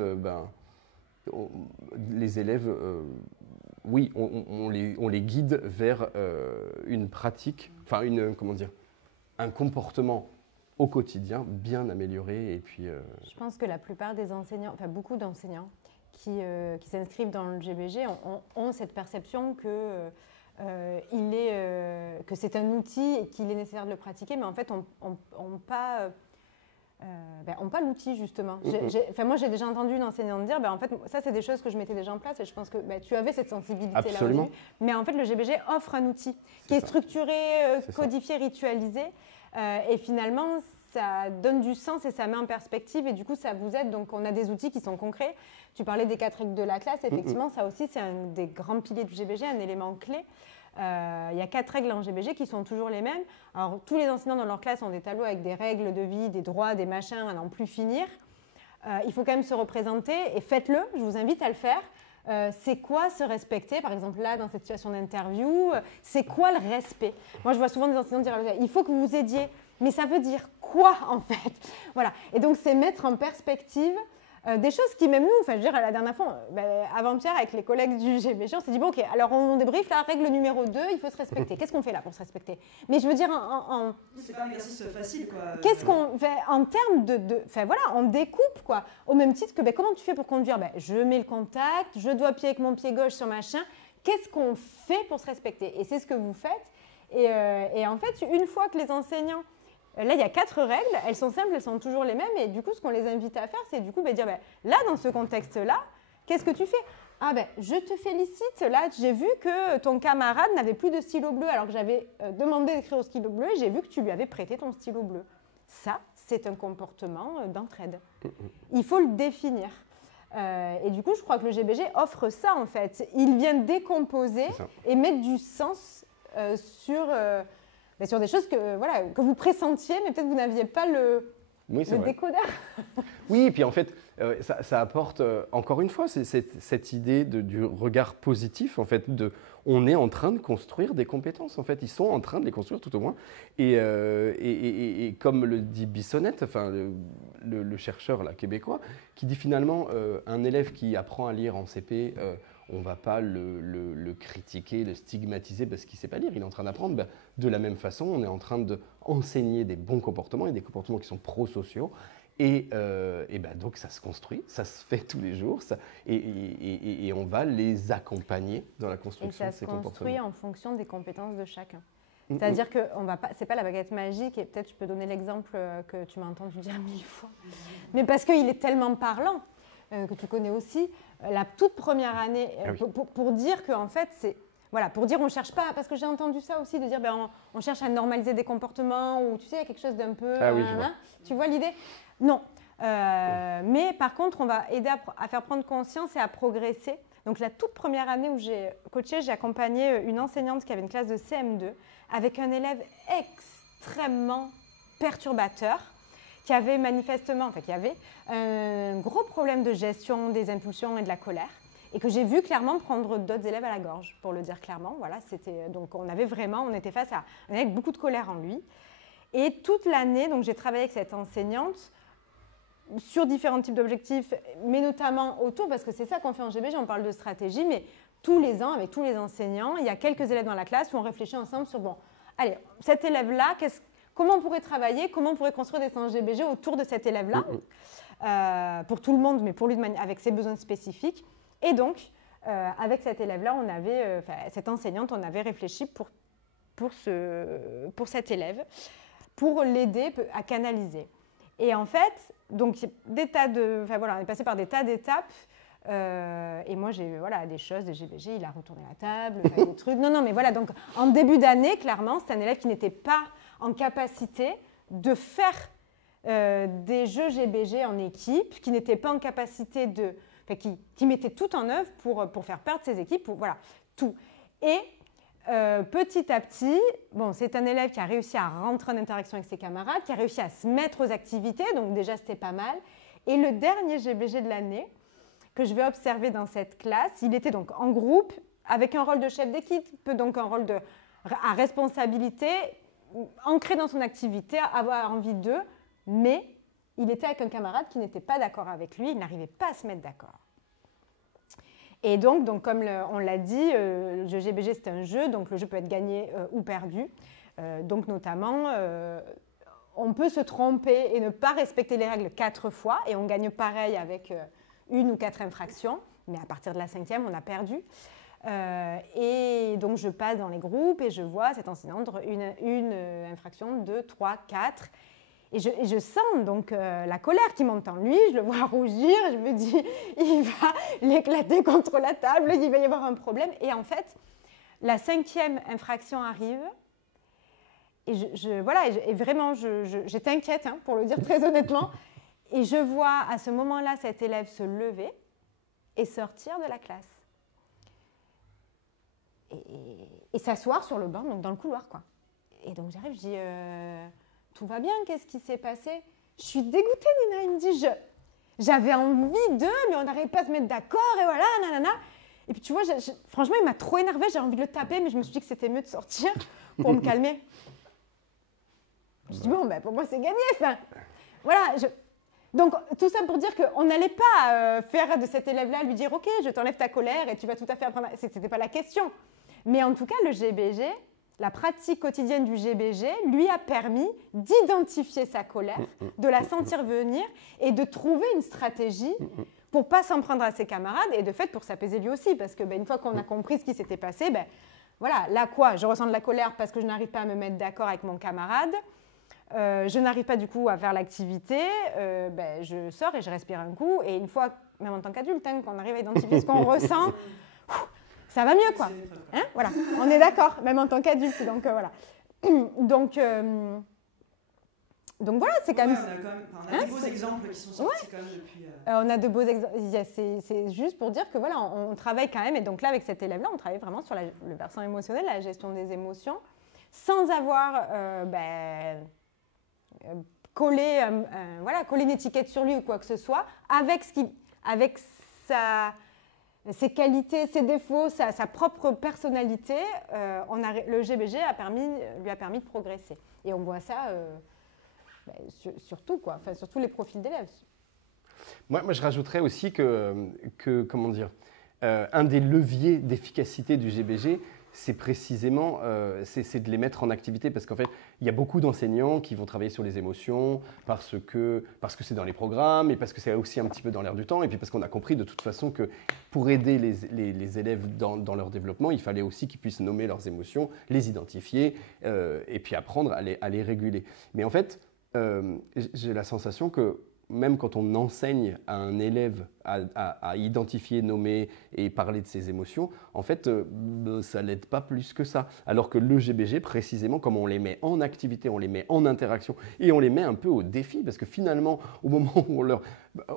les élèves, oui, on les guide vers une pratique, enfin un comportement au quotidien bien amélioré. Et puis, Je pense que la plupart des enseignants, enfin beaucoup d'enseignants qui s'inscrivent dans le GBG ont cette perception que c'est un outil et qu'il est nécessaire de le pratiquer, mais en fait, on pas l'outil, justement. Moi, j'ai déjà entendu une enseignante dire, en fait, ça, c'est des choses que je mettais déjà en place et je pense que tu avais cette sensibilité-là. Absolument. Aussi. Mais en fait, le GBG offre un outil qui est structuré, codifié, ritualisé. Et finalement, ça donne du sens et ça met en perspective et du coup, ça vous aide. Donc, on a des outils qui sont concrets. Tu parlais des 4 règles de la classe. Effectivement, ça aussi, c'est un des grands piliers du GBG, un élément clé. Il y a 4 règles en GBG qui sont toujours les mêmes. Alors, tous les enseignants dans leur classe ont des tableaux avec des règles de vie, des droits, des machins à n'en plus finir. Il faut quand même se représenter et faites-le. Je vous invite à le faire. C'est quoi se respecter? Par exemple, là, dans cette situation d'interview, c'est quoi le respect? Moi, je vois souvent des enseignants dire il faut que vous vous aidiez. Mais ça veut dire quoi, en fait? Voilà. Et donc, c'est mettre en perspective Des choses qui, même nous, enfin, je veux dire, la dernière fois, avant-hier, avec les collègues du GBG, on s'est dit, bon, ok, alors on débriefe la règle numéro 2, il faut se respecter. Qu'est-ce qu'on fait là pour se respecter? Mais je veux dire, c'est pas un exercice facile, quoi. Qu'est-ce qu'on fait en termes enfin voilà, on découpe, quoi. Au même titre que, comment tu fais pour conduire? Je mets le contact, je dois appuyer avec mon pied gauche sur machin. Qu'est-ce qu'on fait pour se respecter? Et c'est ce que vous faites. Et en fait, une fois que les enseignants... Là, il y a 4 règles, elles sont simples, elles sont toujours les mêmes. Et du coup, ce qu'on les invite à faire, c'est du coup dire, là, dans ce contexte-là, qu'est-ce que tu fais? Ah je te félicite, là, j'ai vu que ton camarade n'avait plus de stylo bleu, alors que j'avais demandé d'écrire au stylo bleu, et j'ai vu que tu lui avais prêté ton stylo bleu. Ça, c'est un comportement d'entraide. Il faut le définir. Et du coup, je crois que le GBG offre ça, en fait. Il vient décomposer et mettre du sens sur des choses que vous pressentiez, mais peut-être vous n'aviez pas le décodeur. Oui, et puis en fait, ça apporte, encore une fois, cette idée du regard positif, en fait, on est en train de construire des compétences, en fait, ils sont en train de les construire tout au moins. Et comme le dit Bissonnette, enfin, le chercheur là, québécois, qui dit finalement, un élève qui apprend à lire en CP, on ne va pas le critiquer, le stigmatiser parce qu'il ne sait pas lire, il est en train d'apprendre. De la même façon, on est en train d'enseigner des bons comportements et des comportements qui sont prosociaux. Et donc ça se construit, ça se fait tous les jours et on va les accompagner dans la construction de ces comportements. Et ça se construit en fonction des compétences de chacun. C'est-à-dire que ce n'est pas la baguette magique, et peut-être je peux donner l'exemple que tu m'as entendu dire 1000 fois, mais parce qu'il est tellement parlant, que tu connais aussi, la toute première année, pour dire qu'en fait, c'est... Voilà, pour dire on ne cherche pas, parce que j'ai entendu ça aussi, de dire on cherche à normaliser des comportements, ou tu sais, il y a quelque chose d'un peu... Tu vois l'idée? Non. Mais par contre, on va aider à faire prendre conscience et à progresser. Donc la toute première année où j'ai coaché, j'ai accompagné une enseignante qui avait une classe de CM2 avec un élève extrêmement perturbateur, qui avait manifestement, qui avait un gros problème de gestion des impulsions et de la colère, et que j'ai vu clairement prendre d'autres élèves à la gorge, pour le dire clairement. Voilà, donc on était face à un élève avec beaucoup de colère en lui. Et toute l'année, donc j'ai travaillé avec cette enseignante sur différents types d'objectifs, mais notamment autour, parce que c'est ça qu'on fait en GBG, on parle de stratégie, mais tous les ans, avec tous les enseignants, il y a quelques élèves dans la classe où on réfléchit ensemble sur, allez, cet élève-là, comment on pourrait travailler, comment on pourrait construire des séances GBG autour de cet élève-là, pour tout le monde, mais pour lui avec ses besoins spécifiques. Et donc, avec cet élève-là, cette enseignante, on avait réfléchi pour cet élève, pour l'aider à canaliser. Et en fait, donc, on est passé par des tas d'étapes. Et moi, j'ai des choses de GBG, il a retourné la table, des trucs. Non, mais voilà, donc en début d'année, clairement, c'est un élève qui n'était pas en capacité de faire des jeux GBG en équipe, qui n'était pas en capacité qui mettait tout en œuvre pour faire perdre ses équipes, tout. Et petit à petit, c'est un élève qui a réussi à rentrer en interaction avec ses camarades, qui a réussi à se mettre aux activités, donc déjà c'était pas mal. Et le dernier GBG de l'année, que je vais observer dans cette classe, il était donc en groupe, avec un rôle de chef d'équipe, donc un rôle à responsabilité, ancré dans son activité, avoir envie d'eux, mais il était avec un camarade qui n'était pas d'accord avec lui, il n'arrivait pas à se mettre d'accord. Et donc comme on l'a dit, le jeu GBG c'est un jeu, donc le jeu peut être gagné ou perdu. Donc notamment, on peut se tromper et ne pas respecter les règles 4 fois, et on gagne pareil avec 1 ou 4 infractions, mais à partir de la 5e, on a perdu. Et donc je passe dans les groupes et je vois cette enseignante une infraction, 2, 3, 4. Et je sens donc la colère qui monte en lui, je le vois rougir, je me dis, il va l'éclater contre la table, il va y avoir un problème. Et en fait, la 5e infraction arrive, et vraiment, j'étais inquiète, pour le dire très honnêtement, et je vois à ce moment-là cet élève se lever et sortir de la classe. Et s'asseoir sur le banc, donc dans le couloir, quoi. Et donc j'arrive, je dis... tout va bien, qu'est-ce qui s'est passé? Je suis dégoûtée, Nina. Il me dit, j'avais envie d'eux, mais on n'arrivait pas à se mettre d'accord, et voilà, nanana. Et puis tu vois, franchement, il m'a trop énervée, j'ai envie de le taper, mais je me suis dit que c'était mieux de sortir pour me calmer. Je dis, pour moi, c'est gagné. Voilà, Donc, tout ça pour dire qu'on n'allait pas faire de cet élève-là, lui dire « Ok, je t'enlève ta colère et tu vas tout à fait apprendre… » Ce n'était pas la question. Mais en tout cas, le GBG, la pratique quotidienne du GBG, lui a permis d'identifier sa colère, de la sentir venir et de trouver une stratégie pour ne pas s'en prendre à ses camarades et de fait pour s'apaiser lui aussi. Parce que une fois qu'on a compris ce qui s'était passé, voilà, là quoi, je ressens de la colère parce que je n'arrive pas à me mettre d'accord avec mon camarade. Je n'arrive pas du coup à faire l'activité, je sors et je respire un coup. Et une fois, même en tant qu'adulte, qu'on arrive à identifier ce qu'on ressent, ça va mieux quoi. Hein, voilà, on est d'accord, même en tant qu'adulte. Donc voilà. Donc voilà, c'est quand même… On a des beaux exemples qui sont sortis quand même depuis… on a de beaux exemples. C'est juste pour dire que voilà, on travaille quand même. Et donc là, avec cet élève-là, on travaille vraiment sur le versant émotionnel, la gestion des émotions, sans avoir collé une étiquette sur lui ou quoi que ce soit, avec ses qualités, ses défauts, sa propre personnalité. Le GBG lui a permis de progresser. Et on voit ça… sur tout, quoi. Enfin, sur tous les profils d'élèves. Moi, je rajouterais aussi que comment dire, un des leviers d'efficacité du GBG, c'est précisément c'est de les mettre en activité parce qu'en fait, il y a beaucoup d'enseignants qui vont travailler sur les émotions parce que c'est dans les programmes et parce que c'est aussi un petit peu dans l'air du temps et puis parce qu'on a compris de toute façon que pour aider les élèves dans leur développement, il fallait aussi qu'ils puissent nommer leurs émotions, les identifier et puis apprendre à les réguler. Mais en fait, j'ai la sensation que même quand on enseigne à un élève à identifier, nommer et parler de ses émotions, en fait, ça ne l'aide pas plus que ça. Alors que le GBG, précisément, comme on les met en activité, on les met en interaction et on les met un peu au défi, parce que finalement, au moment où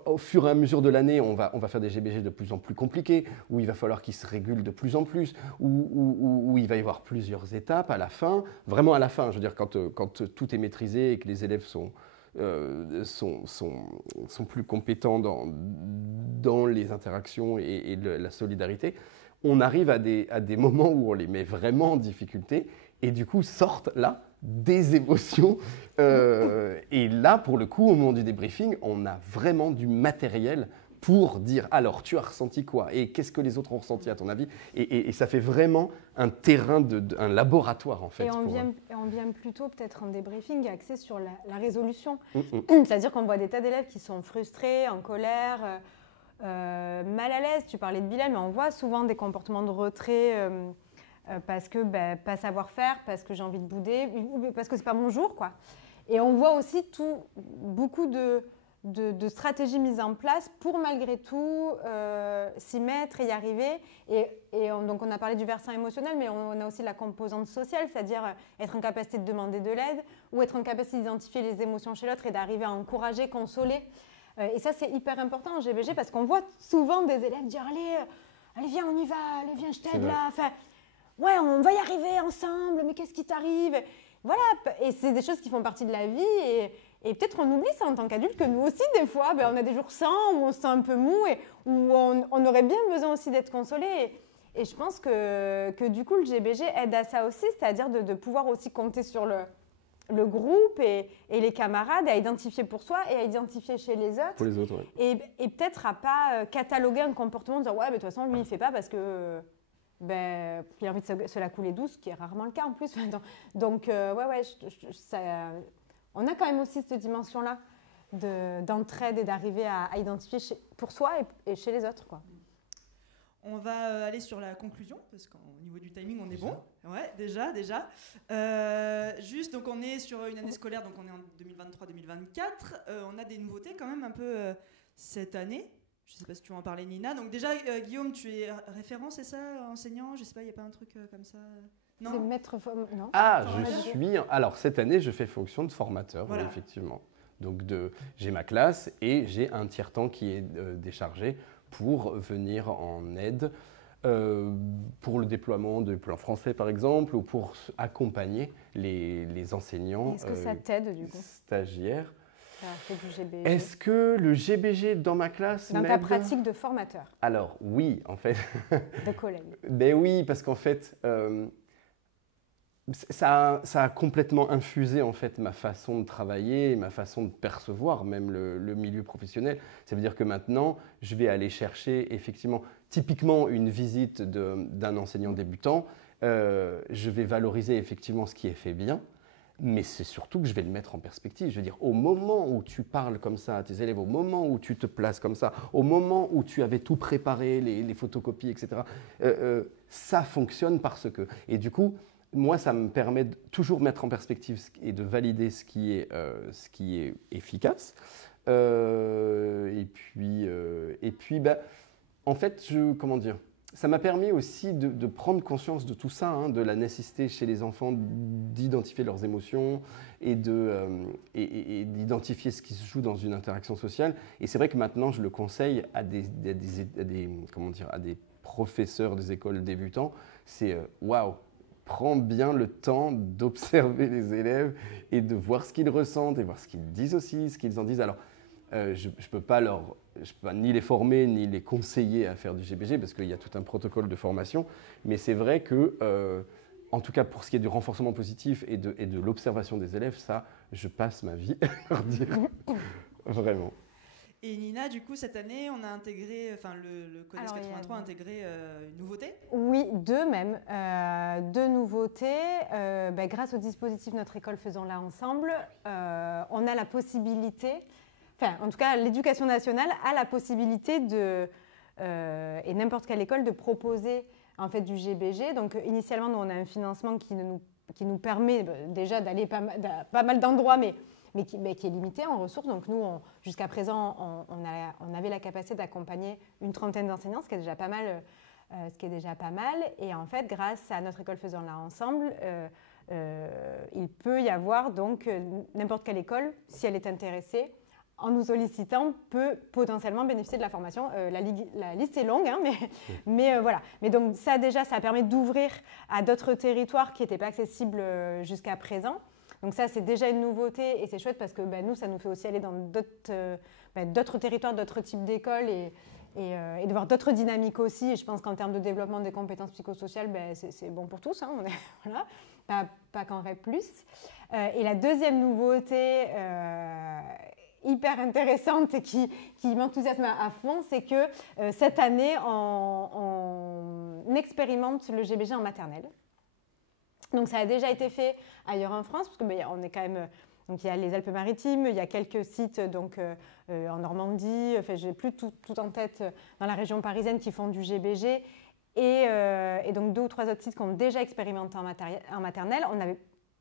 au fur et à mesure de l'année, on va faire des GBG de plus en plus compliqués, où il va falloir qu'ils se régulent de plus en plus, où il va y avoir plusieurs étapes à la fin, vraiment à la fin, je veux dire, quand tout est maîtrisé et que les élèves sont plus compétents dans les interactions et la solidarité, on arrive à des moments où on les met vraiment en difficulté et du coup sortent là des émotions. Et là, pour le coup, au moment du débriefing, on a vraiment du matériel pour dire « alors, tu as ressenti quoi ? Et qu'est-ce que les autres ont ressenti à ton avis ?» et ça fait vraiment un terrain, un laboratoire en fait. Et on vient plutôt peut-être en débriefing axé sur la résolution. C'est-à-dire qu'on voit des tas d'élèves qui sont frustrés, en colère, mal à l'aise. Tu parlais de Bilal, mais on voit souvent des comportements de retrait parce que pas savoir faire, parce que j'ai envie de bouder, parce que c'est pas mon jour, quoi. Et on voit aussi beaucoup de stratégies mises en place pour malgré tout s'y mettre et y arriver. Donc on a parlé du versant émotionnel, mais on a aussi la composante sociale, c'est-à-dire être en capacité de demander de l'aide ou être en capacité d'identifier les émotions chez l'autre et d'arriver à encourager, consoler. Et ça, c'est hyper important en GBG parce qu'on voit souvent des élèves dire « Allez, viens, on y va, allez, viens, je t'aide là. » Enfin, ouais, on va y arriver ensemble, mais qu'est-ce qui t'arrive ? Voilà, et c'est des choses qui font partie de la vie et peut-être on oublie ça en tant qu'adulte, que nous aussi, des fois, on a des jours sans, où on se sent un peu mou et où on aurait bien besoin aussi d'être consolé. Et je pense que du coup, le GBG aide à ça aussi, c'est-à-dire de pouvoir aussi compter sur le groupe et les camarades, à identifier pour soi et à identifier chez les autres. Pour les autres, oui. Et peut-être à ne pas cataloguer un comportement, de dire « Ouais, mais de toute façon, lui, il ne fait pas parce que… » il a envie de se la couler douce, ce qui est rarement le cas en plus. Donc, on a quand même aussi cette dimension-là d'entraide et d'arriver à identifier pour soi et chez les autres, quoi. On va aller sur la conclusion, parce qu'au niveau du timing, on est bon. Ouais, déjà. Juste, donc on est sur une année scolaire, donc on est en 2023-2024. On a des nouveautés quand même un peu cette année. Je ne sais pas si tu veux en parler, Nina. Donc déjà, Guillaume, tu es référent, c'est ça, enseignant ? Je ne sais pas, il n'y a pas un truc comme ça ? Non ? C'est maître… Non. Ah, je suis… Alors, cette année, je fais fonction de formateur, voilà. Oui, effectivement. Donc, j'ai ma classe et j'ai un tiers-temps qui est déchargé pour venir en aide pour le déploiement de plans français, par exemple, ou pour accompagner les enseignants Est-ce que ça t'aide, du coup, stagiaires. Du GBG. Est-ce que le GBG dans ma classe dans ta pratique de formateur? Alors, oui, en fait. De collègue. Ben oui, parce qu'en fait… ça a complètement infusé en fait ma façon de travailler, ma façon de percevoir même le milieu professionnel. Ça veut dire que maintenant, je vais aller chercher effectivement, typiquement une visite d'un enseignant débutant. Je vais valoriser effectivement ce qui est fait bien, mais c'est surtout que je vais le mettre en perspective. Je veux dire, au moment où tu parles comme ça à tes élèves, au moment où tu te places comme ça, au moment où tu avais tout préparé, les photocopies, etc., ça fonctionne parce que. Et du coup, moi, ça me permet de toujours mettre en perspective et de valider ce qui est efficace. Et puis en fait, comment dire, ça m'a permis aussi de prendre conscience de tout ça, hein, de la nécessité chez les enfants d'identifier leurs émotions et d'identifier ce qui se joue dans une interaction sociale. Et c'est vrai que maintenant, je le conseille à des professeurs des écoles débutants. C'est waouh! Prends bien le temps d'observer les élèves et de voir ce qu'ils ressentent et voir ce qu'ils disent aussi, ce qu'ils en disent. Alors, je ne peux pas ni les former ni les conseiller à faire du GBG parce qu'il y a tout un protocole de formation. Mais c'est vrai que, en tout cas pour ce qui est du renforcement positif et de l'observation des élèves, ça, je passe ma vie à leur dire. Vraiment. Et Nina, du coup, cette année, on a intégré, le CODES 83 a intégré une nouveauté ? Oui, deux même. Deux nouveautés. Grâce au dispositif Notre École Faisons-la Ensemble, on a la possibilité, en tout cas, l'Éducation nationale a la possibilité et n'importe quelle école, de proposer en fait du GBG. Donc, initialement, nous, on a un financement qui nous permet déjà d'aller pas mal d'endroits, mais qui est limité en ressources. Donc nous, jusqu'à présent, on avait la capacité d'accompagner une trentaine d'enseignants, ce qui est déjà pas mal. Et en fait, grâce à Notre École Faisons-la Ensemble, il peut y avoir donc n'importe quelle école, si elle est intéressée, en nous sollicitant, peut potentiellement bénéficier de la formation. La liste est longue, hein, mais voilà. Mais donc ça déjà, ça permet d'ouvrir à d'autres territoires qui n'étaient pas accessibles jusqu'à présent. Donc ça, c'est déjà une nouveauté et c'est chouette parce que nous, ça nous fait aussi aller dans d'autres territoires, d'autres types d'écoles et de voir d'autres dynamiques aussi. Et je pense qu'en termes de développement des compétences psychosociales, c'est bon pour tous. Hein, voilà, pas qu'en REP+. Et la deuxième nouveauté hyper intéressante et qui m'enthousiasme à fond, c'est que cette année, on expérimente le GBG en maternelle. Donc ça a déjà été fait ailleurs en France, parce que on est quand même. Donc il y a les Alpes-Maritimes, il y a quelques sites en Normandie, j'ai plus tout en tête dans la région parisienne qui font du GBG, et donc 2 ou 3 autres sites qui ont déjà expérimenté en maternelle.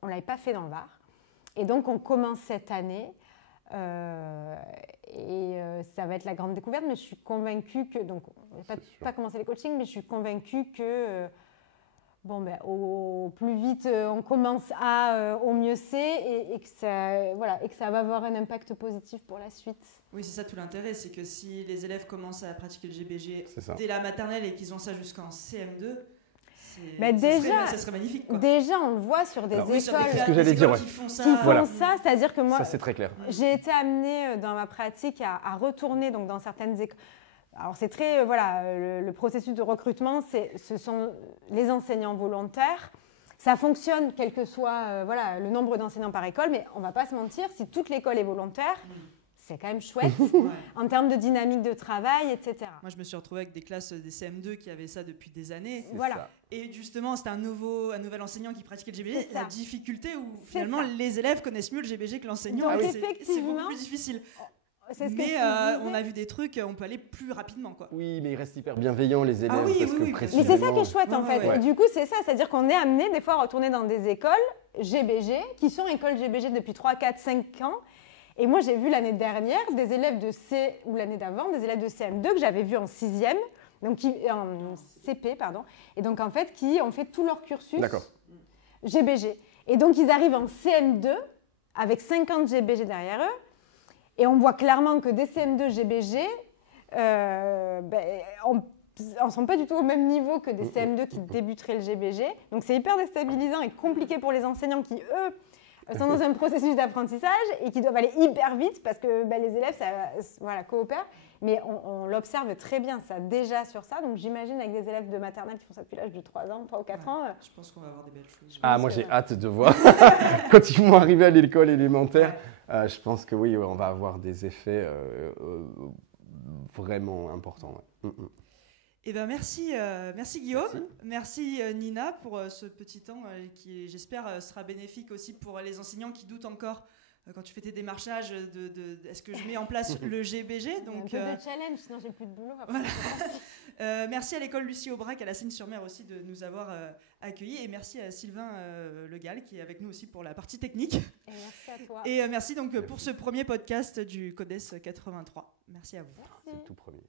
On l'avait pas fait dans le Var, et donc on commence cette année. Ça va être la grande découverte, mais je suis convaincue que, donc on va pas commencer les coachings, mais je suis convaincue que au plus vite on commence au mieux c'est, et que ça va avoir un impact positif pour la suite. Oui, c'est ça tout l'intérêt, c'est que si les élèves commencent à pratiquer le GBG dès la maternelle et qu'ils ont ça jusqu'en CM2, ça serait magnifique, quoi. Déjà, on le voit sur des écoles c'est ce que j'allais dire, qui font ça, c'est-à-dire que moi, ça, c'est très clair. J'ai été amenée dans ma pratique à retourner donc, dans certaines écoles. Alors c'est très, le processus de recrutement, ce sont les enseignants volontaires. Ça fonctionne quel que soit le nombre d'enseignants par école, mais on ne va pas se mentir, si toute l'école est volontaire, c'est quand même chouette en termes de dynamique de travail, etc. Moi, je me suis retrouvée avec des classes des CM2 qui avaient ça depuis des années. Voilà. Et justement, c'était un nouvel enseignant qui pratiquait le GBG. La difficulté où finalement les élèves connaissent mieux le GBG que l'enseignant. Donc, c'est beaucoup plus difficile. Mais on a vu des trucs, on peut aller plus rapidement, quoi. Oui, mais ils restent hyper bienveillants, les élèves. Mais c'est ça qui est chouette, en fait. Ouais. Du coup, c'est ça. C'est-à-dire qu'on est amené des fois à retourner dans des écoles GBG, qui sont écoles GBG depuis 3, 4, 5 ans. Et moi, j'ai vu l'année dernière des élèves ou l'année d'avant, des élèves de CM2 que j'avais vus en 6e, donc en CP, pardon. Et donc, en fait, qui ont fait tout leur cursus GBG. Et donc, ils arrivent en CM2 avec 50 GBG derrière eux. Et on voit clairement que des CM2 GBG, on ne sont pas du tout au même niveau que des CM2 qui débuteraient le GBG. Donc c'est hyper déstabilisant et compliqué pour les enseignants qui, eux, sont dans un processus d'apprentissage et qui doivent aller hyper vite parce que les élèves coopèrent. Mais on l'observe très bien, ça, déjà sur ça. Donc, j'imagine avec des élèves de maternelle qui font ça depuis l'âge de 3 ans, 3 ou 4 ans. Je pense qu'on va avoir des belles choses. Moi, j'ai hâte de voir. Quand ils vont arriver à l'école élémentaire, je pense que oui, on va avoir des effets vraiment importants. Ouais. Eh ben merci Guillaume, merci Nina pour ce petit temps qui, j'espère, sera bénéfique aussi pour les enseignants qui doutent encore quand tu fais tes démarchages est-ce que je mets en place le GBG. Donc, un peu de challenge, sinon j'ai plus de boulot. Voilà. Merci à l'école Lucie Aubrac, à la Seine-sur-Mer aussi de nous avoir accueillis, et merci à Sylvain Le Gall qui est avec nous aussi pour la partie technique. Et merci à toi. Et merci donc pour ce premier podcast du CODES 83. Merci à vous. C'est le tout premier.